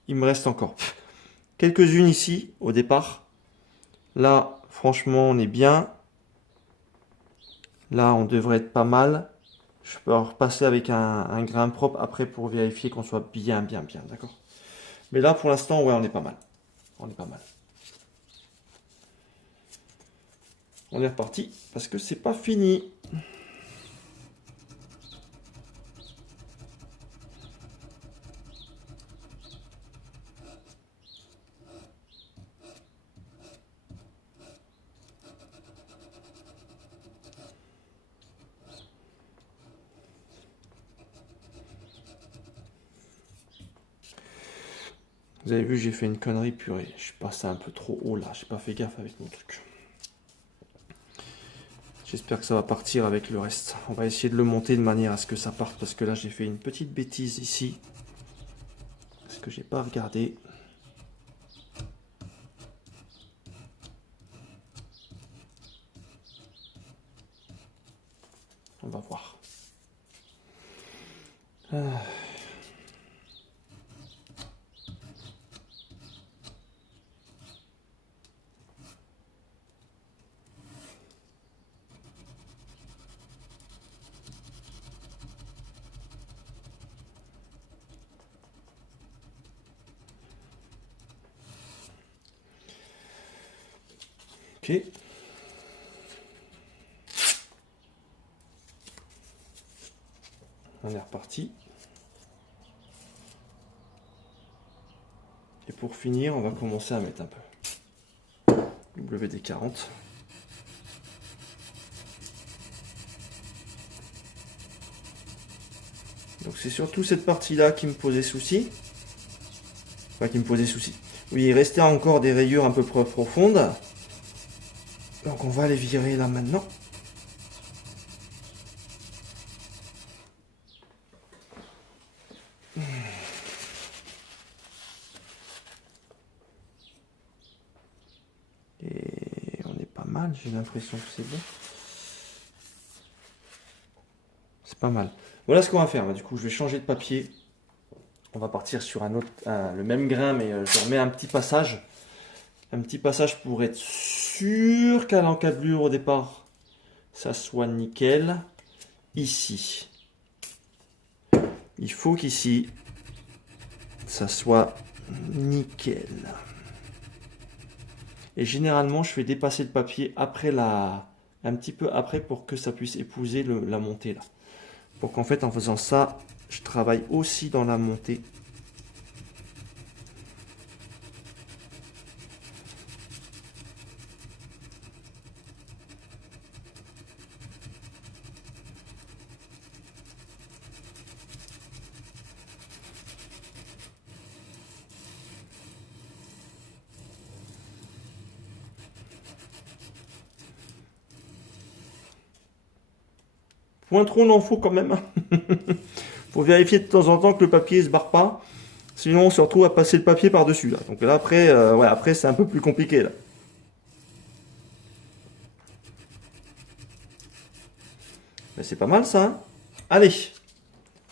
Il me reste encore quelques-unes ici au départ. Là, franchement, on est bien. Là, on devrait être pas mal. Je peux repasser avec un grain propre après pour vérifier qu'on soit bien, d'accord? Mais là, pour l'instant, ouais, on est pas mal. On est pas mal. On est reparti parce que c'est pas fini. Vous avez vu, j'ai fait une connerie purée. Je suis passé un peu trop haut là. J'ai pas fait gaffe avec mon truc. J'espère que ça va partir avec le reste. On va essayer de le monter de manière à ce que ça parte parce que là, j'ai fait une petite bêtise ici. Parce que j'ai pas regardé. On va voir. Ok. on est reparti. Et pour finir, on va commencer à mettre un peu WD-40. Donc c'est surtout cette partie-là qui me posait souci. Enfin, qui me posait souci. Oui, il restait encore des rayures un peu profondes. Donc on va les virer là maintenant. Et on est pas mal, j'ai l'impression que c'est bon. C'est pas mal. Voilà ce qu'on va faire. Du coup, je vais changer de papier. On va partir sur un autre, le même grain, mais je remets un petit passage. Un petit passage pour être sûr qu'à l'encablure au départ, ça soit nickel. Ici. Il faut qu'ici, ça soit nickel. Et généralement, je fais dépasser le papier après un petit peu après pour que ça puisse épouser la montée là. Pour qu'en fait, en faisant ça, je travaille aussi dans la montée. Point trop, il en faut quand même. Faut vérifier de temps en temps que le papier ne se barre pas. Sinon, on se retrouve à passer le papier par-dessus. Là. Donc là, après, ouais, après c'est un peu plus compliqué. Là. Mais c'est pas mal ça. Hein. Allez,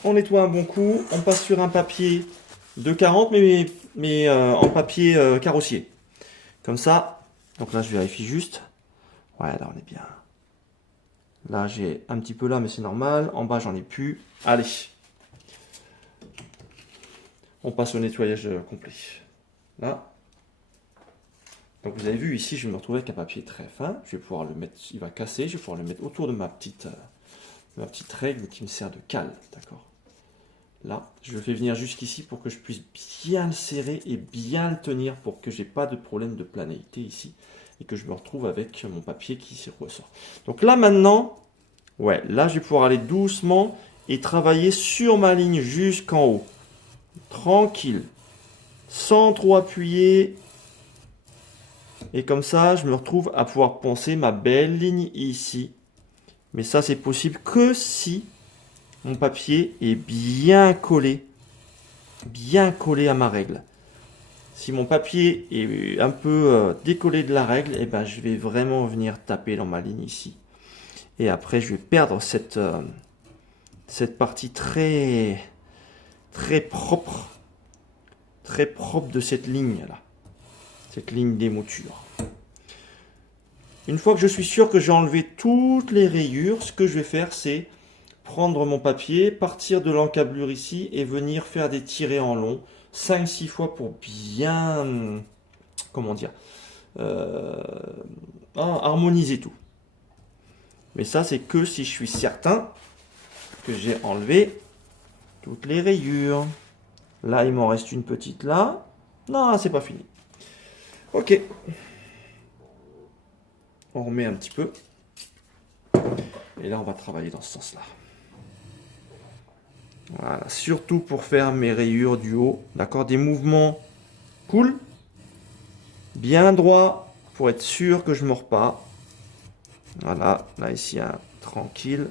on nettoie un bon coup. On passe sur un papier de 40, mais en papier carrossier. Comme ça. Donc là, je vérifie juste. Ouais, là, on est bien. Là, j'ai un petit peu là, mais c'est normal. En bas, j'en ai plus. Allez. On passe au nettoyage complet. Là. Donc vous avez vu ici, je vais me retrouver avec un papier très fin. Je vais pouvoir le mettre, il va casser. Je vais pouvoir le mettre autour de ma petite règle qui me sert de cale. D'accord. Là, je le fais venir jusqu'ici pour que je puisse bien le serrer et bien le tenir pour que j'ai pas de problème de planéité ici. Et que je me retrouve avec mon papier qui se ressort. Donc là maintenant, ouais, là je vais pouvoir aller doucement et travailler sur ma ligne jusqu'en haut. Tranquille. Sans trop appuyer. Et comme ça, je me retrouve à pouvoir poncer ma belle ligne ici. Mais ça, c'est possible que si mon papier est bien collé à ma règle. Si mon papier est un peu décollé de la règle, eh ben, je vais vraiment venir taper dans ma ligne ici. Et après, je vais perdre cette partie très propre de cette ligne là. Cette ligne d'émouture. Une fois que je suis sûr que j'ai enlevé toutes les rayures, ce que je vais faire, c'est prendre mon papier, partir de l'encablure ici et venir faire des tirés en long 5-6 fois pour bien, comment dire, harmoniser tout. Mais ça, c'est que si je suis certain que j'ai enlevé toutes les rayures. Là, il m'en reste une petite là. Non, c'est pas fini. Ok. On remet un petit peu. Et là, on va travailler dans ce sens-là. Voilà, surtout pour faire mes rayures du haut. D'accord, des mouvements cool, bien droit, pour être sûr que je ne mords pas. Voilà, là ici, hein, tranquille.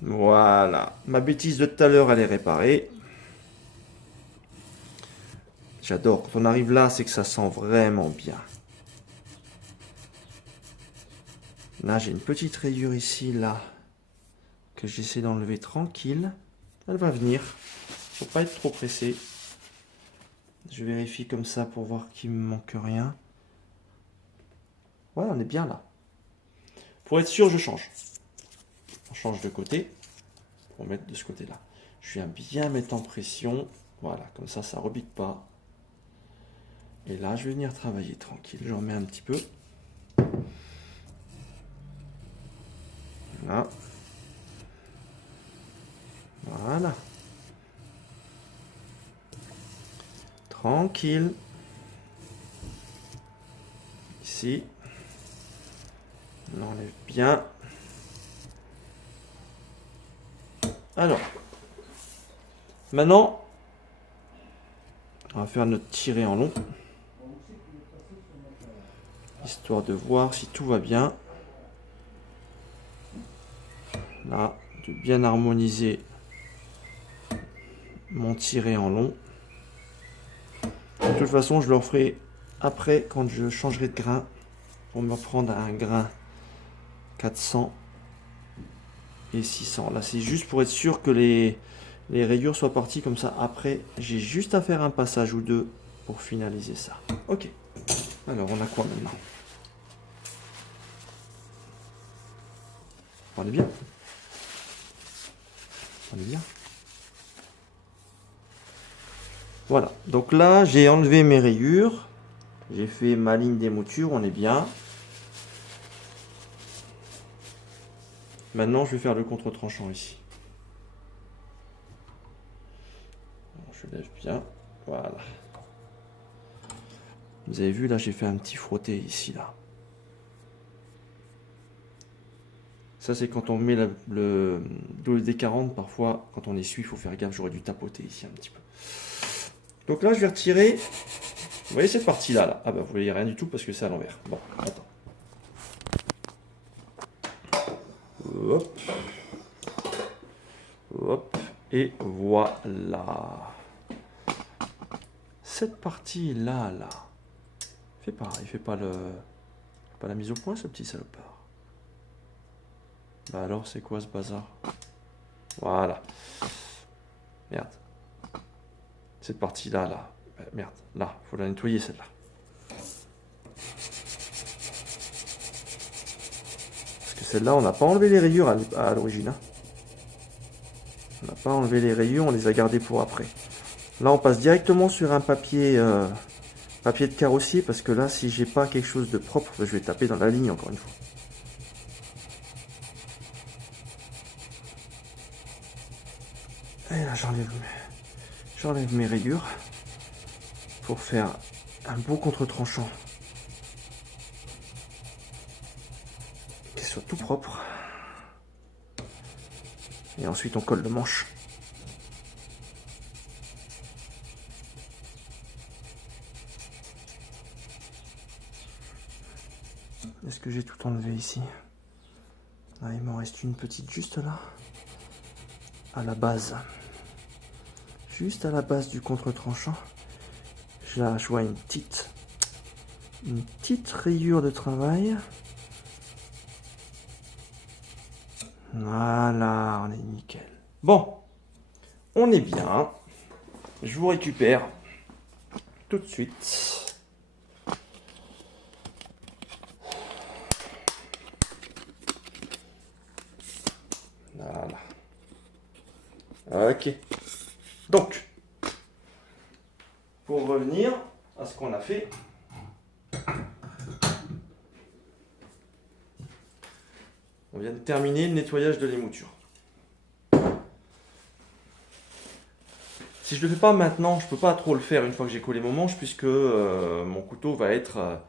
Voilà, ma bêtise de tout à l'heure, elle est réparée. J'adore, quand on arrive là, c'est que ça sent vraiment bien. Là, j'ai une petite rayure ici, là, que j'essaie d'enlever tranquille. Elle va venir. Faut pas être trop pressé. Je vérifie comme ça pour voir qu'il me manque rien. Ouais, on est bien là. Pour être sûr, je change. On change de côté pour mettre de ce côté-là. Je viens bien mettre en pression. Voilà, comme ça, ça ne rebique pas. Et là, je vais venir travailler tranquille. Je remets un petit peu. Voilà. Voilà. Tranquille. Ici. On enlève bien. Alors. Maintenant, on va faire notre tiré en long. Histoire de voir si tout va bien. Là, de bien harmoniser mon tiré en long. De toute façon, je le referai après quand je changerai de grain pour me prendre un grain 400 et 600. Là, c'est juste pour être sûr que les rayures soient parties comme ça. Après, j'ai juste à faire un passage ou deux pour finaliser ça. Ok. Alors, on a quoi maintenant? On est bien. On est bien. Voilà. Donc là, j'ai enlevé mes rayures. J'ai fait ma ligne d'émouture. On est bien. Maintenant, je vais faire le contre-tranchant ici. Je lève bien. Voilà. Vous avez vu, là, j'ai fait un petit frotté ici, là. Ça, c'est quand on met le WD-40. Parfois, quand on essuie, il faut faire gaffe. J'aurais dû tapoter ici un petit peu. Donc là, je vais retirer. Vous voyez cette partie-là, là. Ah bah, vous voyez rien du tout parce que c'est à l'envers. Bon, attends. Hop. Hop. Et voilà. Cette partie-là, là. Fait pareil. Fait pas la mise au point, ce petit salopard. Bah alors, c'est quoi ce bazar? Voilà. Merde. Cette partie-là, là. Merde. Là, faut la nettoyer, celle-là. Parce que celle-là, on n'a pas enlevé les rayures à l'origine. Hein. On n'a pas enlevé les rayures, on les a gardées pour après. Là, on passe directement sur un papier, papier de carrossier, parce que là, si j'ai pas quelque chose de propre, je vais taper dans la ligne encore une fois. Et là, j'enlève mes rayures pour faire un beau contre-tranchant qui soit tout propre. Et ensuite, on colle le manche. Est-ce que j'ai tout enlevé ici? Ah, il m'en reste une petite juste là. À la base. Juste à la base du contre-tranchant. Là, je vois une petite rayure de travail. Voilà, on est nickel. Bon, on est bien. Je vous récupère tout de suite. Voilà. Ok. Donc, pour revenir à ce qu'on a fait, on vient de terminer le nettoyage de l'émouture. Si je ne le fais pas maintenant, je ne peux pas trop le faire une fois que j'ai collé mon manche, puisque mon couteau va être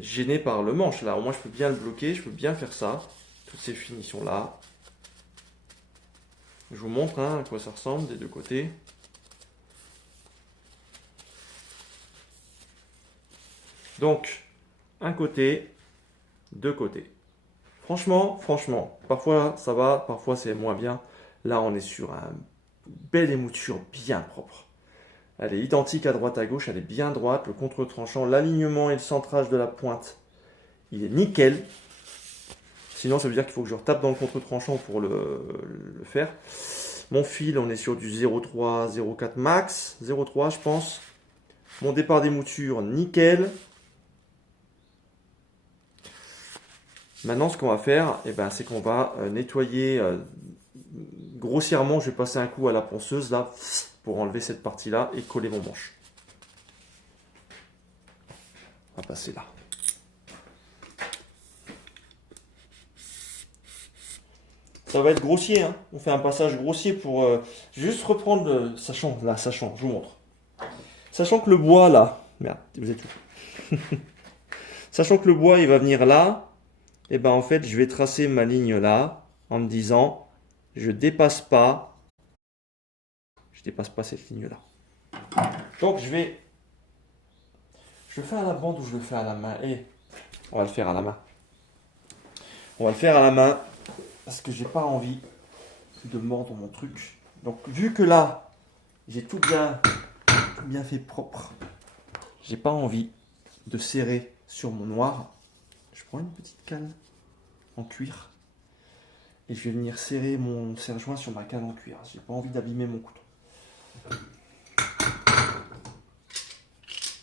gêné par le manche. Là, au moins, je peux bien le bloquer, je peux bien faire ça. Toutes ces finitions-là. Je vous montre hein, à quoi ça ressemble des deux côtés. Donc, un côté, deux côtés. Franchement, parfois ça va, parfois c'est moins bien. Là, on est sur une belle émouture bien propre. Elle est identique à droite à gauche, elle est bien droite. Le contre-tranchant, l'alignement et le centrage de la pointe, il est nickel. Sinon, ça veut dire qu'il faut que je retape dans le contre-tranchant pour le faire. Mon fil, on est sur du 0,3, 0,4 max. 0,3, je pense. Mon départ d'émouture, nickel. Maintenant, ce qu'on va faire, c'est qu'on va nettoyer grossièrement. Je vais passer un coup à la ponceuse là pour enlever cette partie-là et coller mon manche. On va passer là. Ça va être grossier, hein. On fait un passage grossier pour juste reprendre, sachant, là, sachant, je vous montre. Sachant que le bois, là, merde, vous êtes où? Sachant que le bois, il va venir là, et ben en fait, je vais tracer ma ligne là, en me disant, je dépasse pas cette ligne-là. Donc, je le fais à la bande ou je le fais à la main? On va le faire à la main. On va le faire à la main, parce que j'ai pas envie de mordre mon truc. Donc, vu que là, j'ai tout bien fait propre, j'ai pas envie de serrer sur mon noir. Je prends une petite canne en cuir et je vais venir serrer mon serre-joint sur ma canne en cuir. J'ai pas envie d'abîmer mon couteau.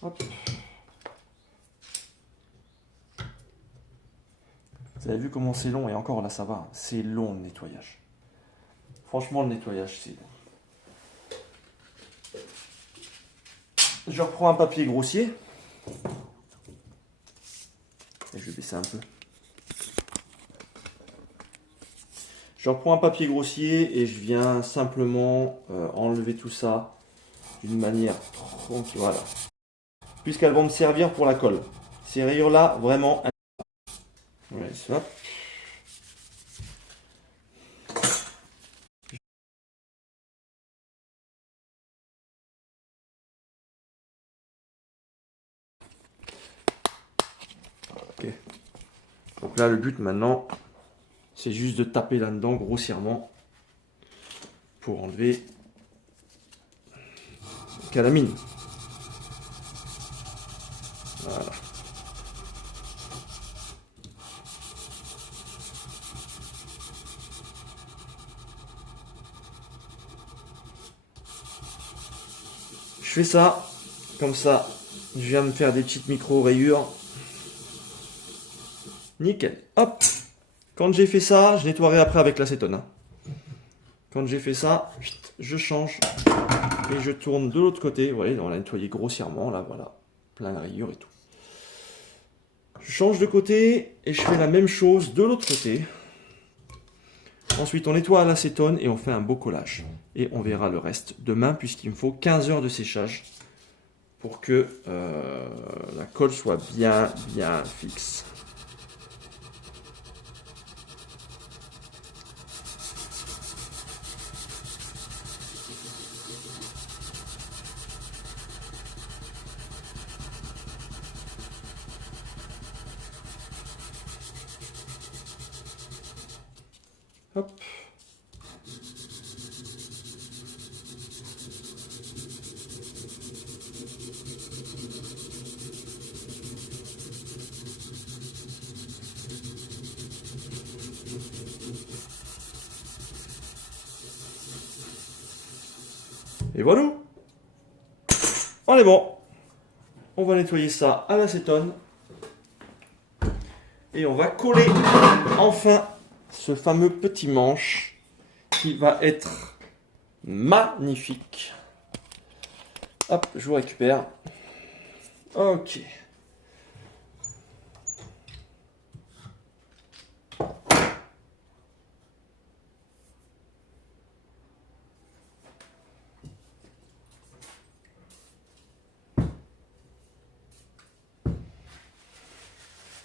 Hop. Vous avez vu comment c'est long, et encore là ça va, c'est long le nettoyage. Franchement le nettoyage c'est long. Je reprends un papier grossier. Et je vais baisser un peu. Je reprends un papier grossier et je viens simplement enlever tout ça d'une manière tranquille. Voilà. Puisqu'elles vont me servir pour la colle. Ces rayures là, vraiment. Ouais, ça. Ok. Donc là, le but maintenant, c'est juste de taper là-dedans grossièrement pour enlever le calamine. Voilà. Je fais ça, comme ça, je viens me faire des petites micro-rayures. Nickel. Hop. Quand j'ai fait ça, je nettoierai après avec l'acétone. Hein. Quand j'ai fait ça, je change et je tourne de l'autre côté. Vous voyez, on l'a nettoyé grossièrement, là, voilà. Plein de rayures et tout. Je change de côté et je fais la même chose de l'autre côté. Ensuite, on nettoie à l'acétone et on fait un beau collage. Et on verra le reste demain, puisqu'il me faut 15 heures de séchage pour que la colle soit bien fixe. Hop. Et voilà. On est bon. On va nettoyer ça à l'acétone. Et on va coller enfin ce fameux petit manche qui va être magnifique. Hop, je vous récupère. Ok.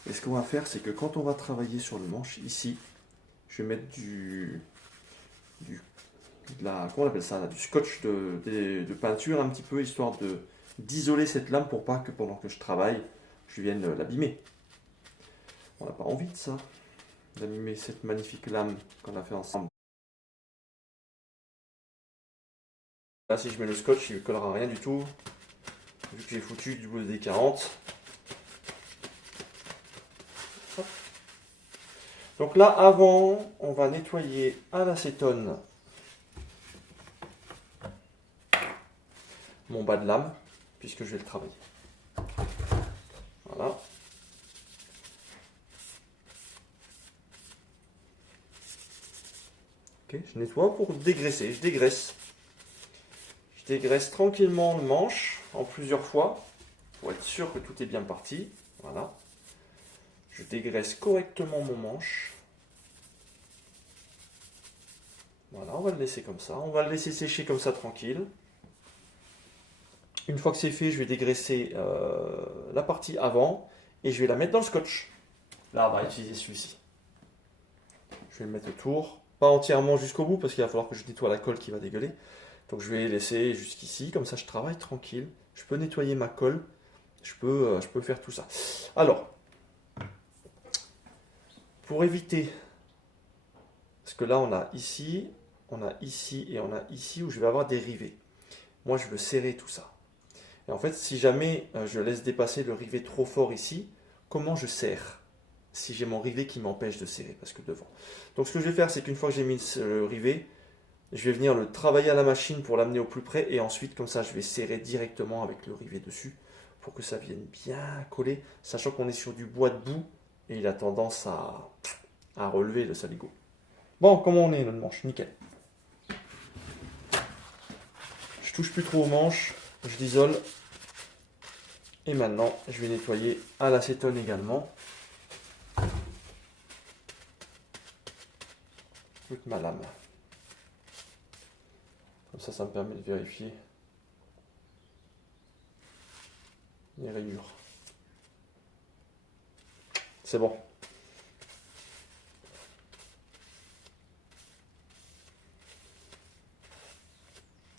Et ce qu'on va faire, c'est que quand on va travailler sur le manche, ici, je vais mettre comment on appelle ça là, du scotch de peinture un petit peu, histoire d'isoler cette lame pour pas que pendant que je travaille, je vienne l'abîmer. On n'a pas envie de ça, d'abîmer cette magnifique lame qu'on a fait ensemble. Là, si je mets le scotch, il ne collera rien du tout, vu que j'ai foutu du WD-40. Donc là, avant, on va nettoyer à l'acétone mon bas de lame, puisque je vais le travailler. Voilà. Ok, je nettoie pour dégraisser. Je dégraisse. Je dégraisse tranquillement le manche en plusieurs fois pour être sûr que tout est bien parti. Voilà. Je dégraisse correctement mon manche. Voilà, on va le laisser comme ça. On va le laisser sécher comme ça tranquille. Une fois que c'est fait, je vais dégraisser la partie avant et je vais la mettre dans le scotch. Là, on va utiliser celui-ci. Je vais le mettre autour. Pas entièrement jusqu'au bout parce qu'il va falloir que je nettoie la colle qui va dégueuler. Donc je vais laisser jusqu'ici. Comme ça, je travaille tranquille. Je peux nettoyer ma colle. Je peux faire tout ça. Alors, pour éviter, parce que là, on a ici et on a ici où je vais avoir des rivets. Moi, je veux serrer tout ça. Et en fait, si jamais je laisse dépasser le rivet trop fort ici, comment je serre si j'ai mon rivet qui m'empêche de serrer parce que devant. Donc ce que je vais faire, c'est qu'une fois que j'ai mis le rivet, je vais venir le travailler à la machine pour l'amener au plus près et ensuite comme ça je vais serrer directement avec le rivet dessus pour que ça vienne bien coller, sachant qu'on est sur du bois debout et il a tendance à relever le saligot. Bon, comment on est notre manche? Nickel. Je touche plus trop aux manches, je l'isole. Et maintenant, je vais nettoyer à l'acétone également. Toute ma lame. Comme ça me permet de vérifier les rayures. C'est bon.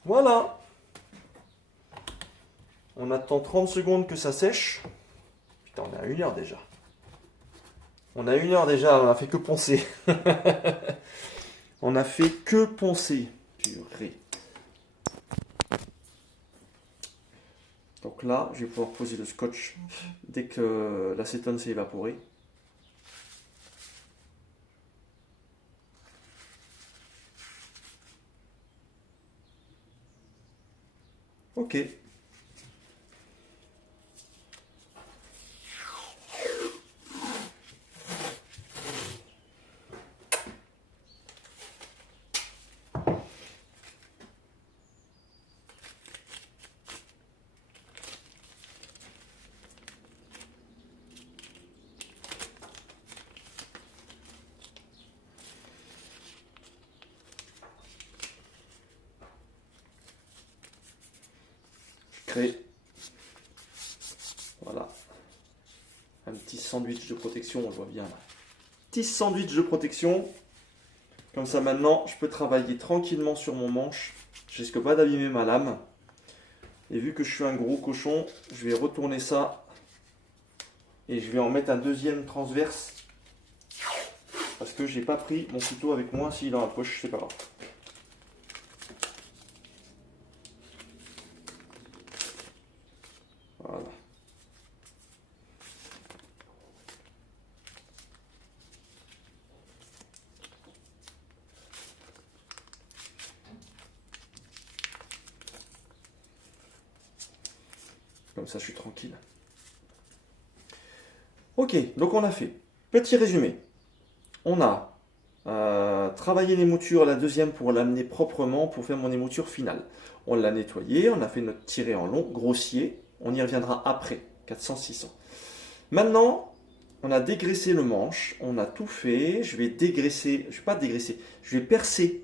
Voilà. On attend 30 secondes que ça sèche. Putain, on est à 1 heure déjà. On a 1 heure déjà, on a fait que poncer. On a fait que poncer. Purée. Donc là, je vais pouvoir poser le scotch dès que l'acétone s'est évaporé. Ok. Créer. Voilà. Un petit sandwich de protection, on le voit bien là. Petit sandwich de protection. Comme ça maintenant, je peux travailler tranquillement sur mon manche. Je risque pas d'abîmer ma lame. Et vu que je suis un gros cochon, je vais retourner ça. Et je vais en mettre un deuxième transverse. Parce que j'ai pas pris mon couteau avec moi. S'il est dans la poche, c'est pas grave. Voilà. Comme ça, je suis tranquille. Ok, donc on a fait. Petit résumé. On a travaillé l'émouture à la deuxième pour l'amener proprement, pour faire mon émouture finale. On l'a nettoyé, on a fait notre tiré en long, grossier. On y reviendra après, 400-600. Maintenant, on a dégraissé le manche, on a tout fait. Je vais dégraisser, je vais pas dégraisser, je vais percer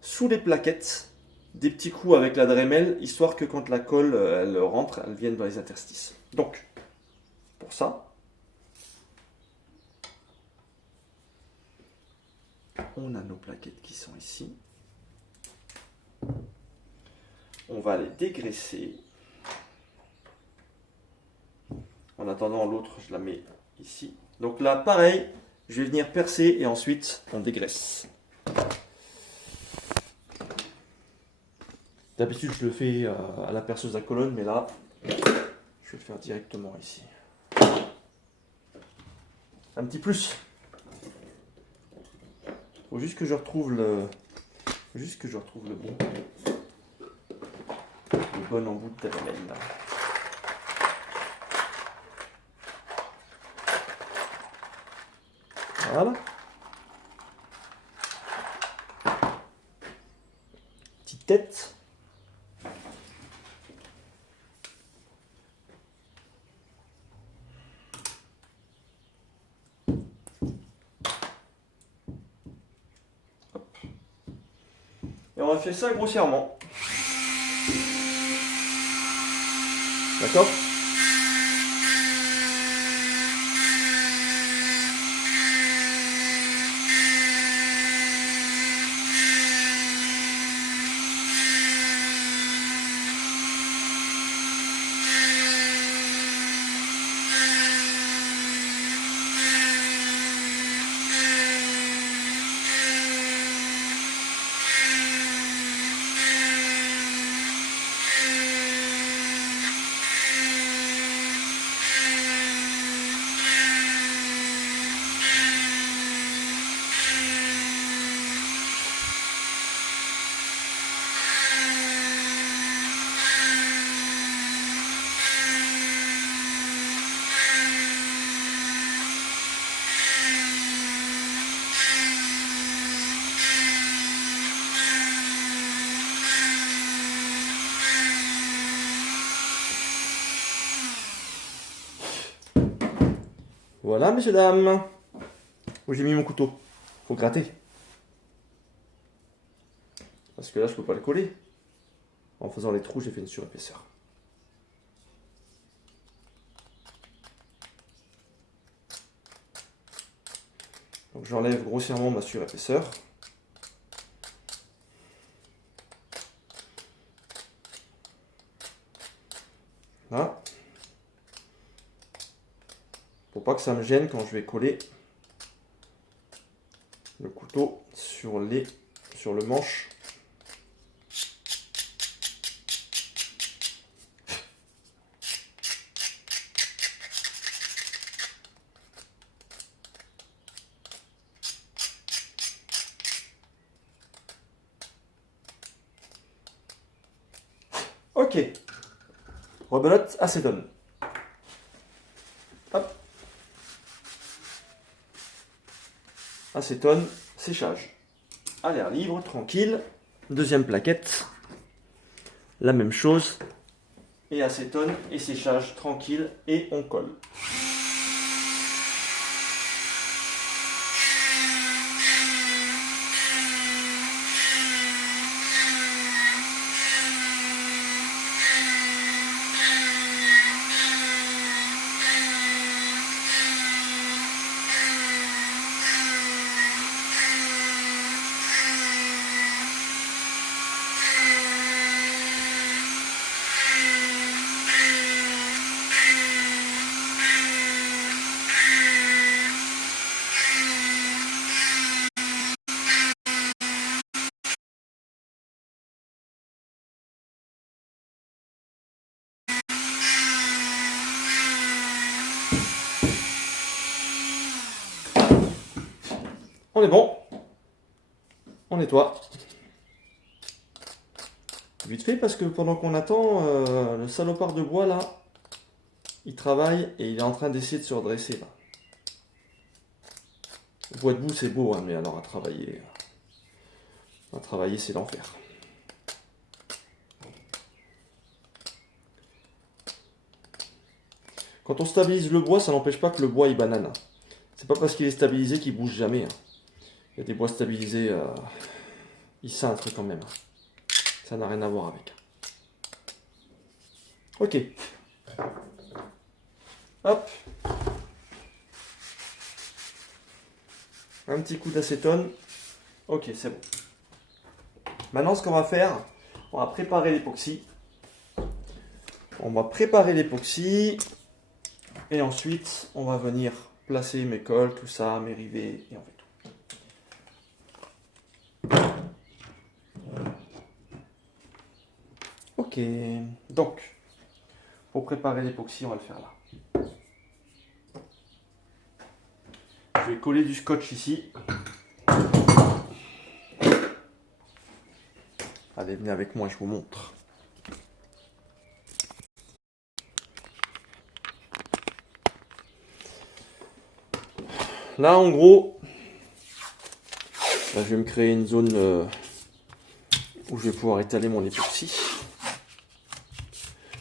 sous les plaquettes des petits coups avec la Dremel, histoire que quand la colle elle rentre, elle vienne dans les interstices. Donc, pour ça, on a nos plaquettes qui sont ici. On va les dégraisser. En attendant, l'autre, je la mets ici. Donc là, pareil, je vais venir percer et ensuite, on dégraisse. D'habitude, je le fais à la perceuse à colonne, mais là, je vais le faire directement ici. Un petit plus. Faut juste que je retrouve le bon embout de Dremel là. Voilà. Petite tête. on refait ça grossièrement. D'accord? Voilà, messieurs, dames. Où j'ai mis mon couteau? Faut gratter. Parce que là, je peux pas le coller. En faisant les trous, j'ai fait une surépaisseur. Donc j'enlève grossièrement ma surépaisseur. Là. Pour pas que ça me gêne quand je vais coller le couteau sur le manche. Ok. Rebelote acétone. Hop. Acétone, séchage. À l'air libre, tranquille. Deuxième plaquette. La même chose. Et acétone et séchage tranquille. Et on colle. On est bon. On nettoie. Vite fait parce que pendant qu'on attend, le salopard de bois là, il travaille et il est en train d'essayer de se redresser là. Le bois debout c'est beau, hein, mais alors à travailler c'est l'enfer. Quand on stabilise le bois, ça n'empêche pas que le bois il banane. C'est pas parce qu'il est stabilisé qu'il bouge jamais. Hein. Il y a des bois stabilisés, ils cintrent quand même. Ça n'a rien à voir avec. Ok. Hop. Un petit coup d'acétone. Ok, c'est bon. Maintenant, ce qu'on va faire, on va préparer l'époxy. On va préparer l'époxy. Et ensuite, on va venir placer mes cols, tout ça, mes rivets, et on fait tout. Ok, donc, pour préparer l'époxy, on va le faire là. Je vais coller du scotch ici. Allez, venez avec moi, je vous montre. Là, en gros, là, je vais me créer une zone où je vais pouvoir étaler mon époxy.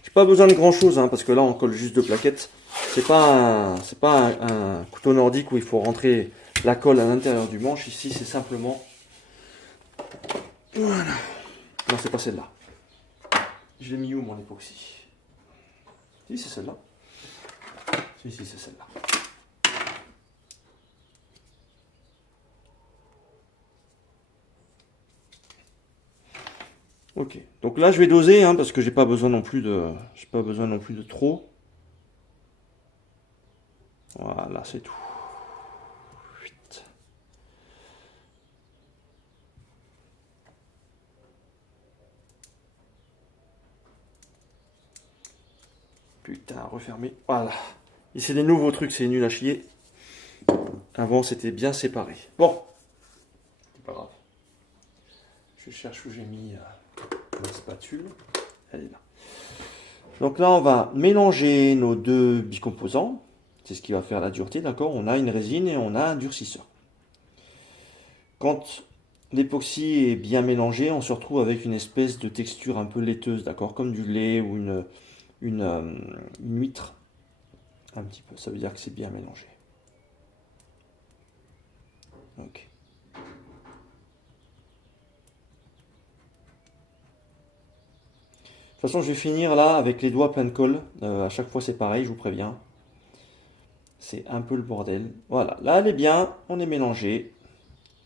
J'ai pas besoin de grand chose, hein, parce que là, on colle juste deux plaquettes. C'est pas un couteau nordique où il faut rentrer la colle à l'intérieur du manche. Ici, c'est simplement... Voilà. Non, c'est pas celle-là. Je l'ai mis où mon époxy? Si, c'est celle-là. Si, c'est celle-là. Ok, donc là je vais doser hein, parce que j'ai pas besoin non plus de trop. Voilà, c'est tout. Putain, refermer. Voilà. Et c'est des nouveaux trucs, c'est nul à chier. Avant, c'était bien séparé. Bon. C'est pas grave. Je cherche où j'ai mis ma spatule. Elle est là. Donc là, on va mélanger nos deux bicomposants. C'est ce qui va faire la dureté, d'accord? On a une résine et on a un durcisseur. Quand l'époxy est bien mélangé, on se retrouve avec une espèce de texture un peu laiteuse, d'accord? Comme du lait ou une huître. Un petit peu, ça veut dire que c'est bien mélangé. Ok. De toute façon, je vais finir là avec les doigts pleins de colle. À chaque fois, c'est pareil, je vous préviens. C'est un peu le bordel. Voilà, là, elle est bien. On est mélangé.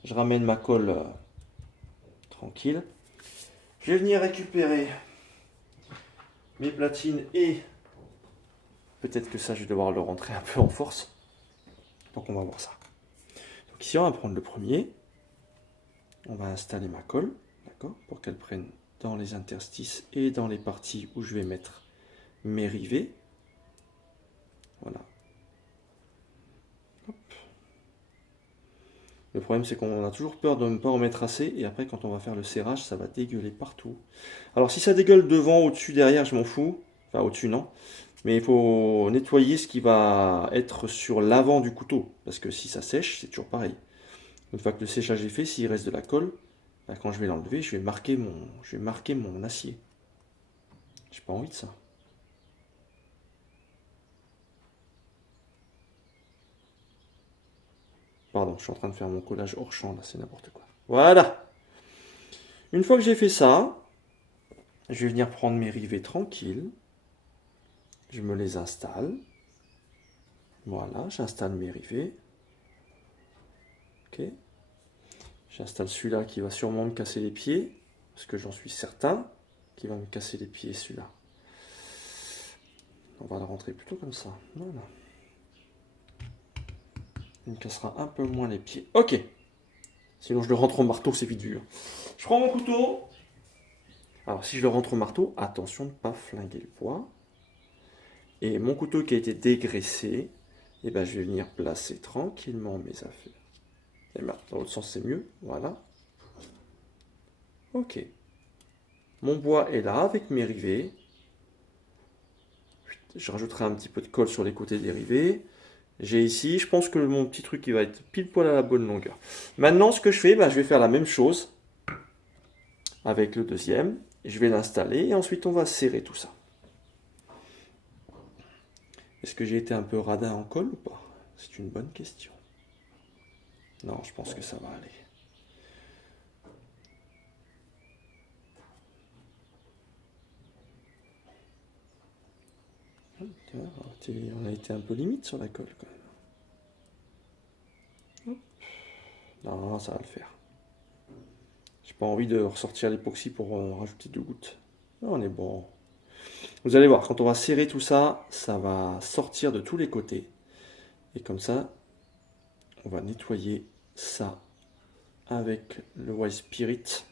Je ramène ma colle tranquille. Je vais venir récupérer mes platines et peut-être que ça, je vais devoir le rentrer un peu en force. Donc, on va voir ça. Donc, ici, on va prendre le premier. On va installer ma colle, d'accord, pour qu'elle prenne dans les interstices et dans les parties où je vais mettre mes rivets. Voilà. Hop. Le problème, c'est qu'on a toujours peur de ne pas en mettre assez, et après, quand on va faire le serrage, ça va dégueuler partout. Alors, si ça dégueule devant, au-dessus, derrière, je m'en fous. Enfin, au-dessus, non. Mais il faut nettoyer ce qui va être sur l'avant du couteau, parce que si ça sèche, c'est toujours pareil. Une fois que le séchage est fait, s'il reste de la colle, bah, quand je vais l'enlever, je vais marquer mon acier. J'ai pas envie de ça. Pardon, je suis en train de faire mon collage hors champ, là, c'est n'importe quoi. Voilà. Une fois que j'ai fait ça, je vais venir prendre mes rivets tranquilles. Je me les installe. Voilà, j'installe mes rivets. Ok. J'installe celui-là qui va sûrement me casser les pieds, parce que j'en suis certain qu'il va me casser les pieds, celui-là. On va le rentrer plutôt comme ça. Voilà. Il me cassera un peu moins les pieds. Ok. Sinon, je le rentre au marteau, c'est vite vu. Hein. Je prends mon couteau. Alors, si je le rentre au marteau, attention de ne pas flinguer le bois. Et mon couteau qui a été dégraissé, eh ben, je vais venir placer tranquillement mes affaires. Et ben, dans l'autre sens, c'est mieux. Voilà. Ok. Mon bois est là avec mes rivets. Je rajouterai un petit peu de colle sur les côtés des rivets. J'ai ici, je pense que mon petit truc il va être pile poil à la bonne longueur. Maintenant, ce que je fais, ben, je vais faire la même chose avec le deuxième. Je vais l'installer et ensuite on va serrer tout ça. Est-ce que j'ai été un peu radin en colle ou pas? C'est une bonne question. Non, je pense que ça va aller. On a été un peu limite sur la colle quand même. Non, ça va le faire. J'ai pas envie de ressortir l'époxy pour rajouter 2 gouttes. Non, on est bon. Vous allez voir, quand on va serrer tout ça, ça va sortir de tous les côtés. Et comme ça, on va nettoyer ça avec le White Spirit.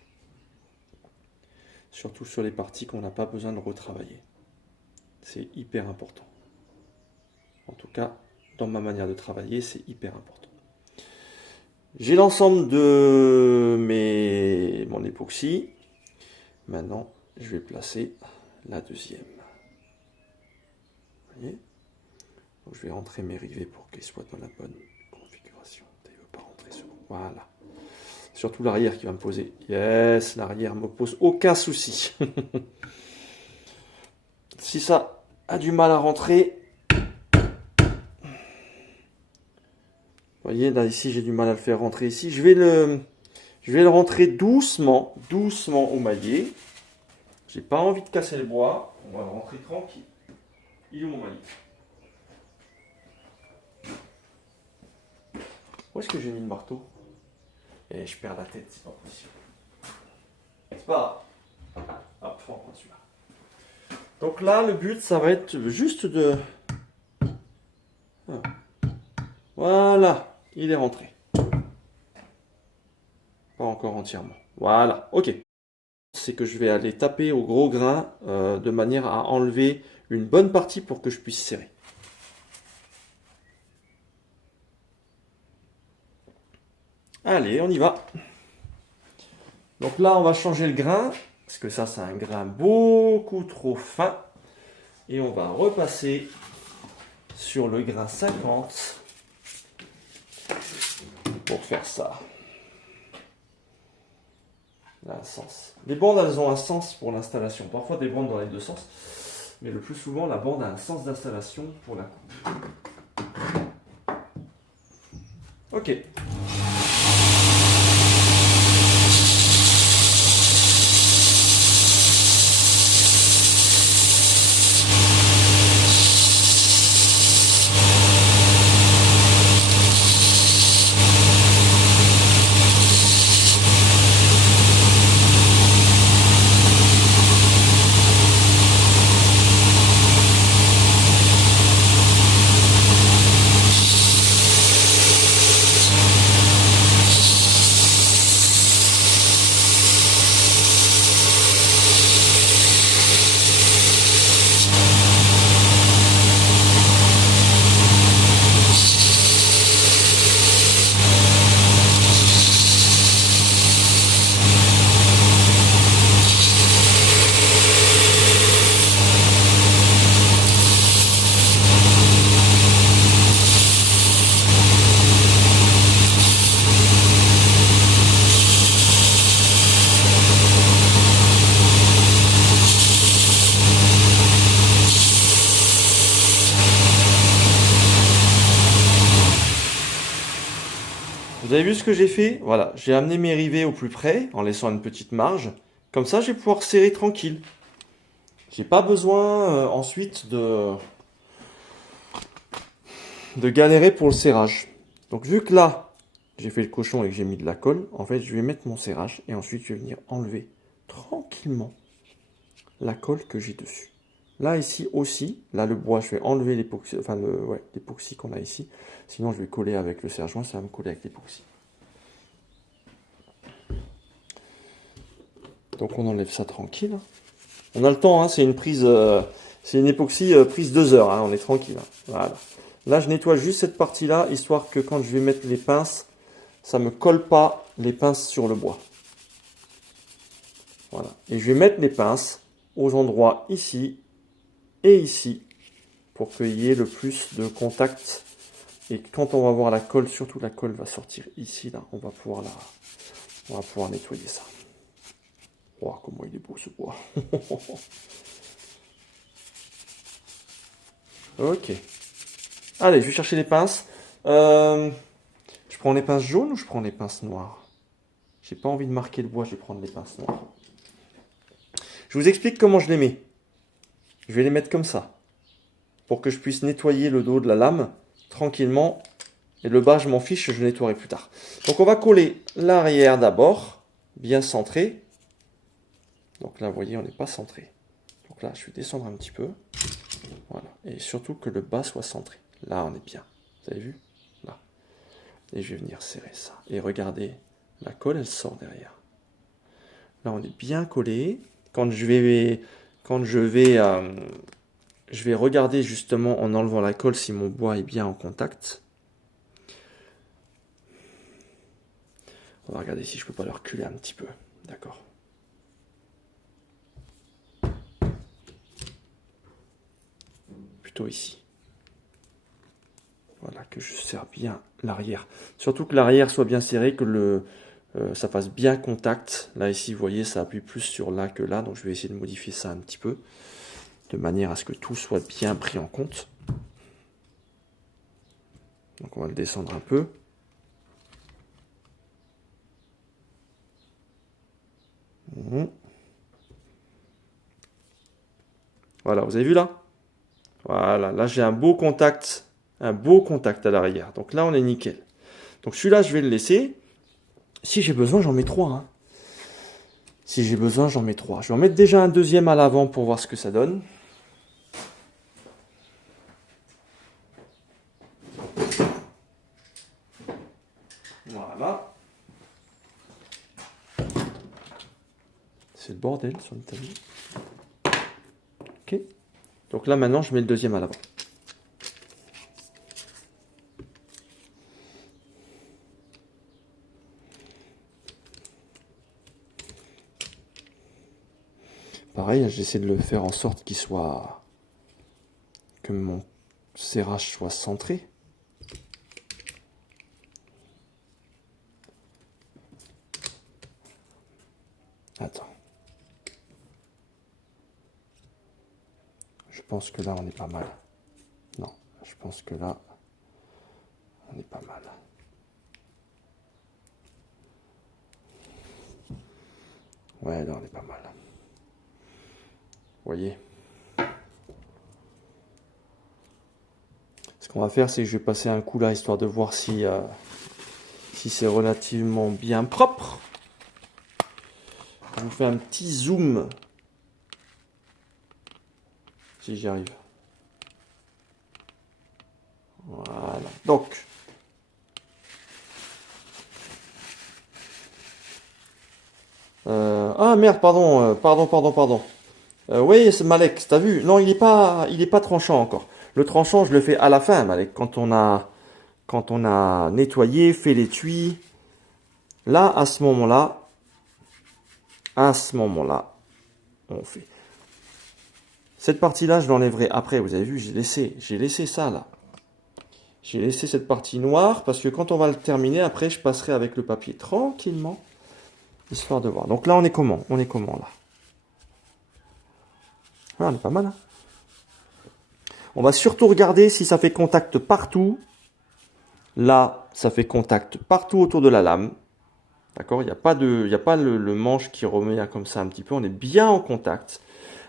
Surtout sur les parties qu'on n'a pas besoin de retravailler. C'est hyper important. En tout cas, dans ma manière de travailler, c'est hyper important. J'ai l'ensemble de mon époxy. Maintenant, je vais placer la deuxième. Vous voyez? Donc, je vais rentrer mes rivets pour qu'ils soient dans la bonne configuration. Il ne veut pas rentrer sur. Voilà. Surtout l'arrière qui va me poser. Yes, l'arrière ne me pose aucun souci. Si ça a du mal à rentrer, vous voyez, là, ici, j'ai du mal à le faire rentrer ici. Je vais Je vais le rentrer doucement, doucement au maillet. J'ai pas envie de casser le bois. On va le rentrer tranquille. Il est où mon maillet? Où est-ce que j'ai mis le marteau? Et je perds la tête, c'est pas possible. C'est pas grave. Hop, on prend celui-là. Donc là, le but, ça va être juste de... Voilà, il est rentré. Pas encore entièrement. Voilà, ok. C'est que je vais aller taper au gros grain de manière à enlever une bonne partie pour que je puisse serrer. Allez, on y va. Donc là, on va changer le grain, parce que ça, c'est un grain beaucoup trop fin. Et on va repasser sur le grain 50 pour faire ça. Un sens. Les bandes, elles ont un sens pour l'installation. Parfois des bandes dans les deux sens, mais le plus souvent, la bande a un sens d'installation pour la coupe. Ok. Vous avez vu ce que j'ai fait? Voilà, j'ai amené mes rivets au plus près en laissant une petite marge. Comme ça, je vais pouvoir serrer tranquille. J'ai pas besoin ensuite de galérer pour le serrage. Donc vu que là, j'ai fait le cochon et que j'ai mis de la colle, en fait, je vais mettre mon serrage et ensuite je vais venir enlever tranquillement la colle que j'ai dessus. Là, ici aussi, là le bois, je vais enlever l'époxy, enfin l'époxy qu'on a ici. Sinon, je vais coller avec le serre-joint, ça va me coller avec l'époxy. Donc on enlève ça tranquille. On a le temps, hein, c'est une prise, c'est une époxy prise 2 heures, hein, on est tranquille. Hein. Voilà. Là, je nettoie juste cette partie-là, histoire que quand je vais mettre les pinces, ça ne me colle pas les pinces sur le bois. Voilà. Et je vais mettre les pinces aux endroits ici et ici, pour qu'il y ait le plus de contact. Et quand on va voir la colle, surtout la colle va sortir ici, là, on va pouvoir nettoyer ça. Oh, comment il est beau ce bois. Ok. Allez, je vais chercher les pinces. Je prends les pinces jaunes ou je prends les pinces noires? J'ai pas envie de marquer le bois, je vais prendre les pinces noires. Je vous explique comment je les mets. Je vais les mettre comme ça, pour que je puisse nettoyer le dos de la lame tranquillement. Et le bas, je m'en fiche, je nettoierai plus tard. Donc on va coller l'arrière d'abord, bien centré. Donc là, vous voyez, on n'est pas centré. Donc là, je vais descendre un petit peu. Voilà. Et surtout que le bas soit centré. Là, on est bien. Vous avez vu? Là. Et je vais venir serrer ça. Et regardez, la colle, elle sort derrière. Là, on est bien collé. Quand je vais regarder justement en enlevant la colle si mon bois est bien en contact. On va regarder si je peux pas le reculer un petit peu. D'accord. Plutôt ici. Voilà, que je serre bien l'arrière. Surtout que l'arrière soit bien serré, que ça fasse bien contact. Là, ici, vous voyez, ça appuie plus sur là que là. Donc, je vais essayer de modifier ça un petit peu. De manière à ce que tout soit bien pris en compte. Donc, on va le descendre un peu. Voilà, vous avez vu là? Voilà, là j'ai un beau contact à l'arrière. Donc là, on est nickel. Donc celui-là, je vais le laisser. Si j'ai besoin, j'en mets 3. Hein. Si j'ai besoin, j'en mets 3. Je vais en mettre déjà un deuxième à l'avant pour voir ce que ça donne. Voilà. C'est le bordel sur le tablier. Ok. Donc là, maintenant, je mets le deuxième à l'avant. Pareil, j'essaie de le faire en sorte qu'il soit... que mon serrage soit centré. Attends. Je pense que là, on est pas mal. Non, je pense que là, on est pas mal. Ouais, là, on est pas mal. Vous voyez? Ce qu'on va faire, c'est que je vais passer un coup là, histoire de voir si, si c'est relativement bien propre. Je vous fais un petit zoom. Si j'y arrive. Voilà. Donc. Ah merde, pardon. Oui, c'est Malek, t'as vu? Non, il est pas tranchant encore. Le tranchant, je le fais à la fin, Malek, quand on a nettoyé, fait l'étui. Là, à ce moment-là, on fait. Cette partie-là, je l'enlèverai après. Vous avez vu, j'ai laissé ça là. J'ai laissé cette partie noire parce que quand on va le terminer, après, je passerai avec le papier tranquillement, histoire de voir. Donc là, on est comment? On est comment là? Ah, on est pas mal. Hein, on va surtout regarder si ça fait contact partout. Là, ça fait contact partout autour de la lame. D'accord? Il n'y a pas le manche qui remet comme ça un petit peu. On est bien en contact.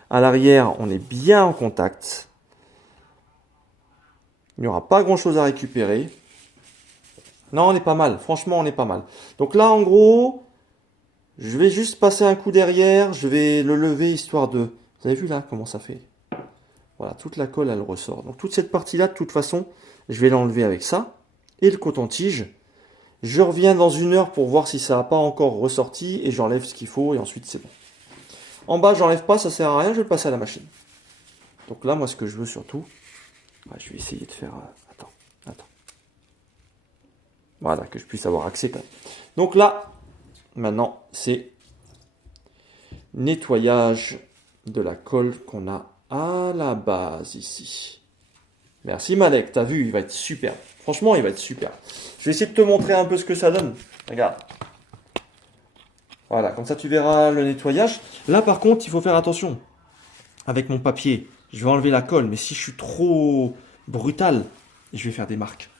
À l'arrière, on est bien en contact. Il n'y aura pas grand chose à récupérer. Non, on est pas mal. Franchement, on est pas mal. Donc là, en gros, je vais juste passer un coup derrière. Je vais le lever histoire de... Vous avez vu là comment ça fait? Voilà, toute la colle, elle ressort. Donc toute cette partie-là, de toute façon, je vais l'enlever avec ça. Et le coton-tige. Je reviens dans 1 heure pour voir si ça n'a pas encore ressorti. Et j'enlève ce qu'il faut et ensuite c'est bon. En bas, j'enlève pas, ça sert à rien. Je vais le passer à la machine. Donc là, moi, ce que je veux surtout... je vais essayer de faire... Attends. Voilà, que je puisse avoir accès quand même. Donc là, maintenant, c'est nettoyage de la colle qu'on a à la base ici. Merci Malek, t'as vu, il va être super. Franchement, il va être super. Je vais essayer de te montrer un peu ce que ça donne. Regarde. Voilà, comme ça tu verras le nettoyage. Là par contre, il faut faire attention. Avec mon papier, je vais enlever la colle, mais si je suis trop brutal, je vais faire des marques.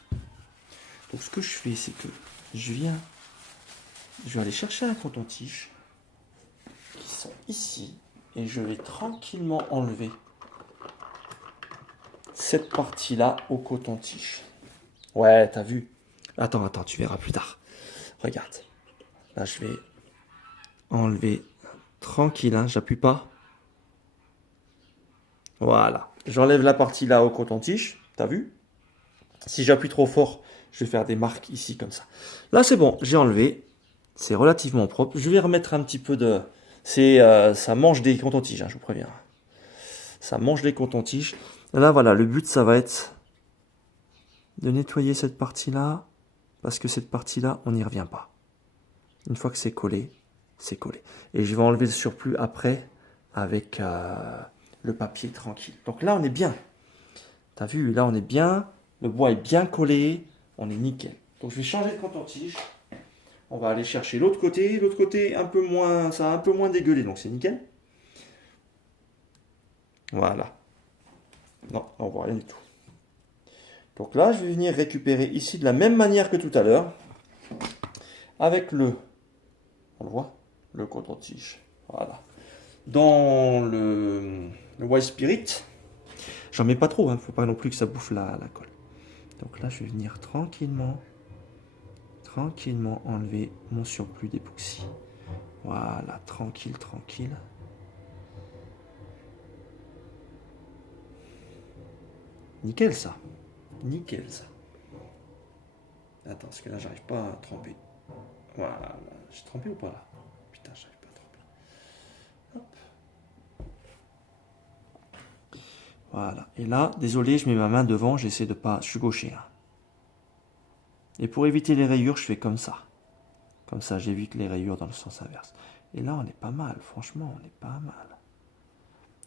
Donc ce que je fais, c'est que je vais aller chercher un coton-tige qui sont ici et je vais tranquillement enlever cette partie-là au coton-tige. Ouais, t'as vu? Attends, tu verras plus tard. Regarde. Là, je vais enlever tranquille, hein, j'appuie pas. Voilà. J'enlève la partie là au coton-tige. T'as vu? Si j'appuie trop fort, je vais faire des marques ici comme ça. Là, c'est bon, j'ai enlevé. C'est relativement propre. Je vais remettre un petit peu de... ça mange des cotons-tiges, hein, je vous préviens. Ça mange des cotons-tiges. Là, voilà, le but, ça va être de nettoyer cette partie-là. Parce que cette partie-là, on n'y revient pas. Une fois que c'est collé, c'est collé. Et je vais enlever le surplus après avec le papier tranquille. Donc là, on est bien. T'as vu, là, on est bien. Le bois est bien collé. On est nickel. Donc je vais changer de coton-tige. On va aller chercher l'autre côté. L'autre côté, un peu moins, ça a un peu moins dégueulé, donc c'est nickel. Voilà. Non, on voit rien du tout. Donc là, je vais venir récupérer ici de la même manière que tout à l'heure. Avec on le voit, le coton-tige. Voilà. Dans le White Spirit, j'en mets pas trop, hein, faut pas non plus que ça bouffe la colle. Donc là, je vais venir tranquillement enlever mon surplus d'époxy. Voilà, tranquille. Nickel ça. Attends, parce que là, j'arrive pas à tremper. Voilà, j'ai trempé ou pas là? Putain, j'arrive pas à tremper. Hop. Voilà, et là, désolé, je mets ma main devant, j'essaie de pas... Je suis gaucher. Hein. Et pour éviter les rayures, je fais comme ça. Comme ça, j'évite les rayures dans le sens inverse. Et là, on est pas mal, franchement, on est pas mal.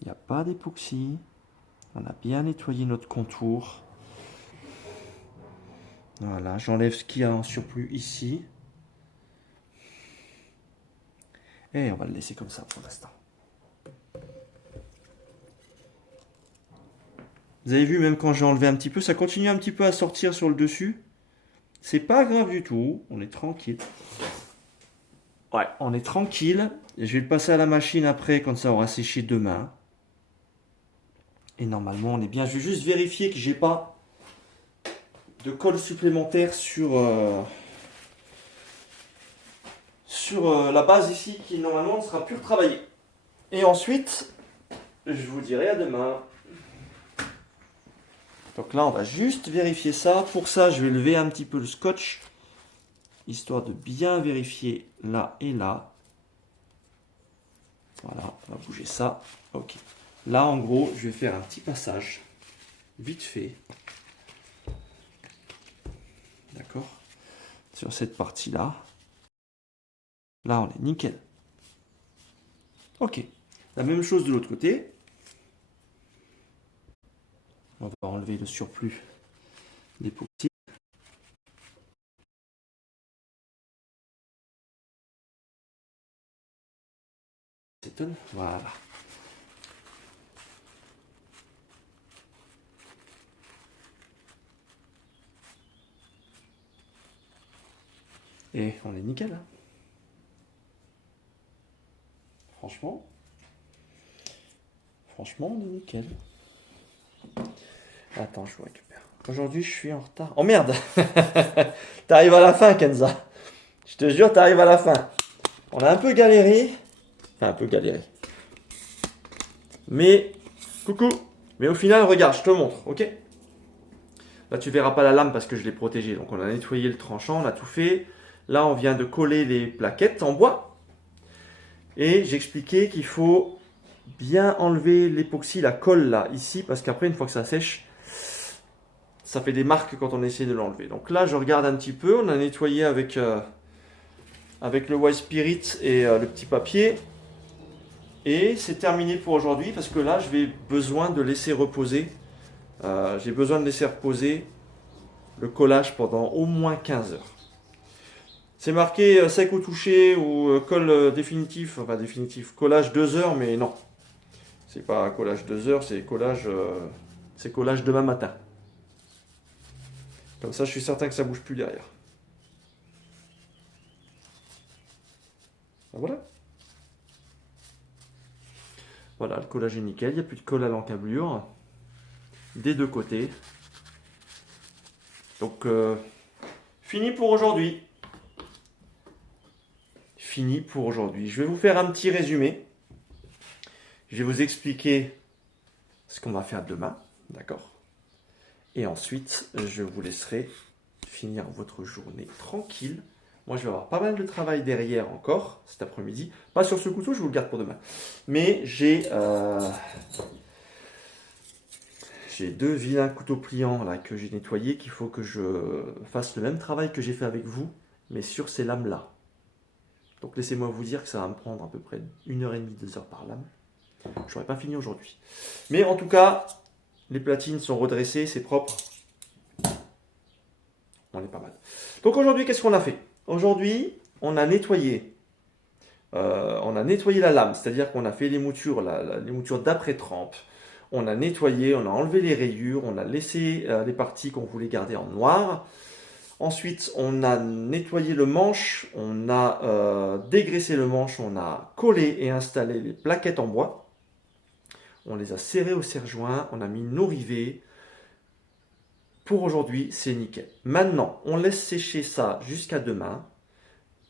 Il n'y a pas d'époxy. On a bien nettoyé notre contour. Voilà, j'enlève ce qu'il y a en surplus ici. Et on va le laisser comme ça pour l'instant. Vous avez vu, même quand j'ai enlevé un petit peu, ça continue un petit peu à sortir sur le dessus. C'est pas grave du tout, on est tranquille. Ouais, on est tranquille. Je vais le passer à la machine après quand ça aura séché demain. Et normalement, on est bien. Je vais juste vérifier que j'ai pas de colle supplémentaire sur la base ici qui normalement ne sera plus retravaillée. Et ensuite, je vous dirai à demain. Donc là, on va juste vérifier ça. Pour ça, je vais lever un petit peu le scotch, histoire de bien vérifier là et là. Voilà, on va bouger ça. Ok. Là, en gros, je vais faire un petit passage, vite fait. D'accord? Sur cette partie-là. Là, on est nickel. Ok. La même chose de l'autre côté. On va enlever le surplus d'époxy. Voilà. Et on est nickel. Hein. Franchement, on est nickel. Attends, je vous récupère. Aujourd'hui, je suis en retard. Oh merde. T'arrives à la fin, Kenza. Je te jure, t'arrives à la fin. On a un peu galéré. Enfin, un peu galéré. Mais, coucou. Mais au final, regarde, je te montre, ok? Là, tu verras pas la lame parce que je l'ai protégée. Donc, on a nettoyé le tranchant, on a tout fait. Là, on vient de coller les plaquettes en bois. Et j'expliquais qu'il faut bien enlever l'époxy, la colle là, ici, parce qu'après, une fois que ça sèche, ça fait des marques quand on essaie de l'enlever. Donc là, je regarde un petit peu. On a nettoyé avec le White Spirit et le petit papier. Et c'est terminé pour aujourd'hui parce que là, je vais besoin de laisser reposer. J'ai besoin de laisser reposer le collage pendant au moins 15 heures. C'est marqué sec au toucher ou colle définitif, enfin définitif, collage 2 heures, mais non. C'est pas collage 2 heures, c'est collage demain matin. Comme ça, je suis certain que ça bouge plus derrière. Ben voilà. Voilà, le collage est nickel, il n'y a plus de colle à l'encablure. Des deux côtés. Donc, fini pour aujourd'hui. Fini pour aujourd'hui. Je vais vous faire un petit résumé. Je vais vous expliquer ce qu'on va faire demain. D'accord? Et ensuite, je vous laisserai finir votre journée tranquille. Moi, je vais avoir pas mal de travail derrière encore cet après-midi. Pas sur ce couteau, je vous le garde pour demain. Mais j'ai deux vilains couteaux pliants là, que j'ai nettoyés, qu'il faut que je fasse le même travail que j'ai fait avec vous, mais sur ces lames-là. Donc laissez-moi vous dire que ça va me prendre à peu près 1h30, 2 heures par lame. Je n'aurai pas fini aujourd'hui. Mais en tout cas, les platines sont redressées, c'est propre. On est pas mal. Donc aujourd'hui, qu'est-ce qu'on a fait? Aujourd'hui, on a nettoyé. La lame, c'est-à-dire qu'on a fait les moutures, les moutures d'après-trempe. On a nettoyé, on a enlevé les rayures, on a laissé les parties qu'on voulait garder en noir. Ensuite, on a nettoyé le manche, on a dégraissé le manche, on a collé et installé les plaquettes en bois. On les a serrées au serre-joint, on a mis nos rivets. Pour aujourd'hui, c'est nickel. Maintenant, on laisse sécher ça jusqu'à demain.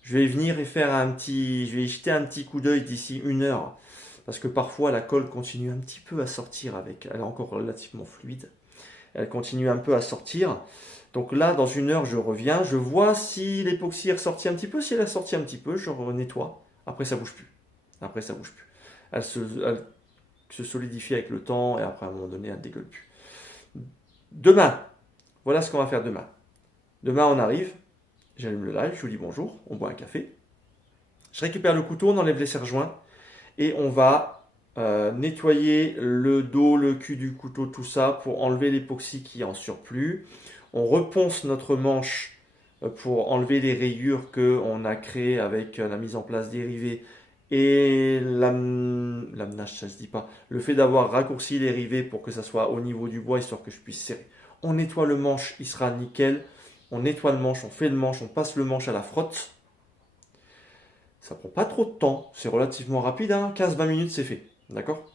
Je vais venir et je vais y jeter un petit coup d'œil d'ici 1 heure. Parce que parfois, la colle continue un petit peu à sortir elle est encore relativement fluide. Elle continue un peu à sortir. Donc là, dans 1 heure, je reviens. Je vois si l'époxy est ressorti un petit peu. Si elle a sorti un petit peu, je nettoie. Après, ça bouge plus. Après, ça bouge plus. Elle se solidifie avec le temps et après, à un moment donné, elle ne dégueule plus. Demain, voilà ce qu'on va faire demain. Demain, on arrive. J'allume le live, je vous dis bonjour. On boit un café. Je récupère le couteau, on enlève les serre-joints. Et on va nettoyer le dos, le cul du couteau, tout ça pour enlever l'époxy qui est en surplus. On reponce notre manche pour enlever les rayures qu'on a créées avec la mise en place des rivets et l'amenage, ça se dit pas. Le fait d'avoir raccourci les rivets pour que ça soit au niveau du bois, histoire que je puisse serrer. On nettoie le manche, il sera nickel. On nettoie le manche, on fait le manche, on passe le manche à la frotte. Ça prend pas trop de temps, c'est relativement rapide, hein. 15-20 minutes c'est fait, d'accord?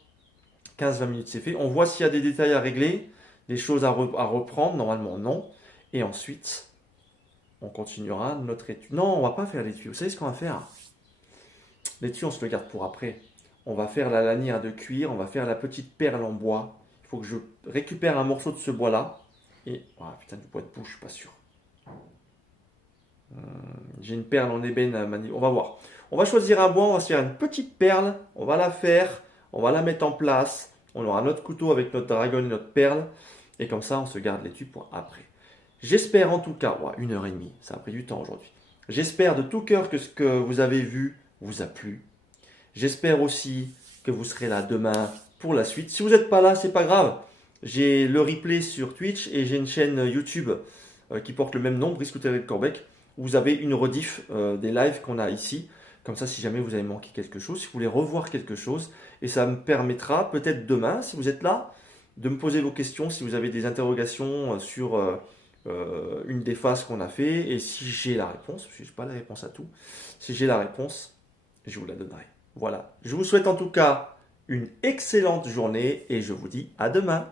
15-20 minutes c'est fait. On voit s'il y a des détails à régler, des choses à reprendre, normalement non. Et ensuite, on continuera notre étui. Non, on va pas faire l'étui. Vous savez ce qu'on va faire? L'étui, on se le garde pour après. On va faire la lanière de cuir, on va faire la petite perle en bois. Il faut que je récupère un morceau de ce bois-là. Et, ah putain, du bois de bouche, je suis pas sûr. J'ai une perle en ébène, on va voir. On va choisir un bois, on va se faire une petite perle, on va la faire, on va la mettre en place. On aura notre couteau avec notre dragon et notre perle. Et comme ça, on se garde l'étui pour après. J'espère en tout cas, 1 heure et demie, ça a pris du temps aujourd'hui. J'espère de tout cœur que ce que vous avez vu vous a plu. J'espère aussi que vous serez là demain pour la suite. Si vous n'êtes pas là, c'est pas grave. J'ai le replay sur Twitch et j'ai une chaîne YouTube qui porte le même nom, Brice Couturier de Corbec. Vous avez une rediff des lives qu'on a ici. Comme ça, si jamais vous avez manqué quelque chose, si vous voulez revoir quelque chose, et ça me permettra peut-être demain, si vous êtes là, de me poser vos questions, si vous avez des interrogations sur une des phases qu'on a fait, et si j'ai la réponse, parce que je n'ai pas la réponse à tout, si j'ai la réponse, je vous la donnerai. Voilà. Je vous souhaite en tout cas une excellente journée, et je vous dis à demain.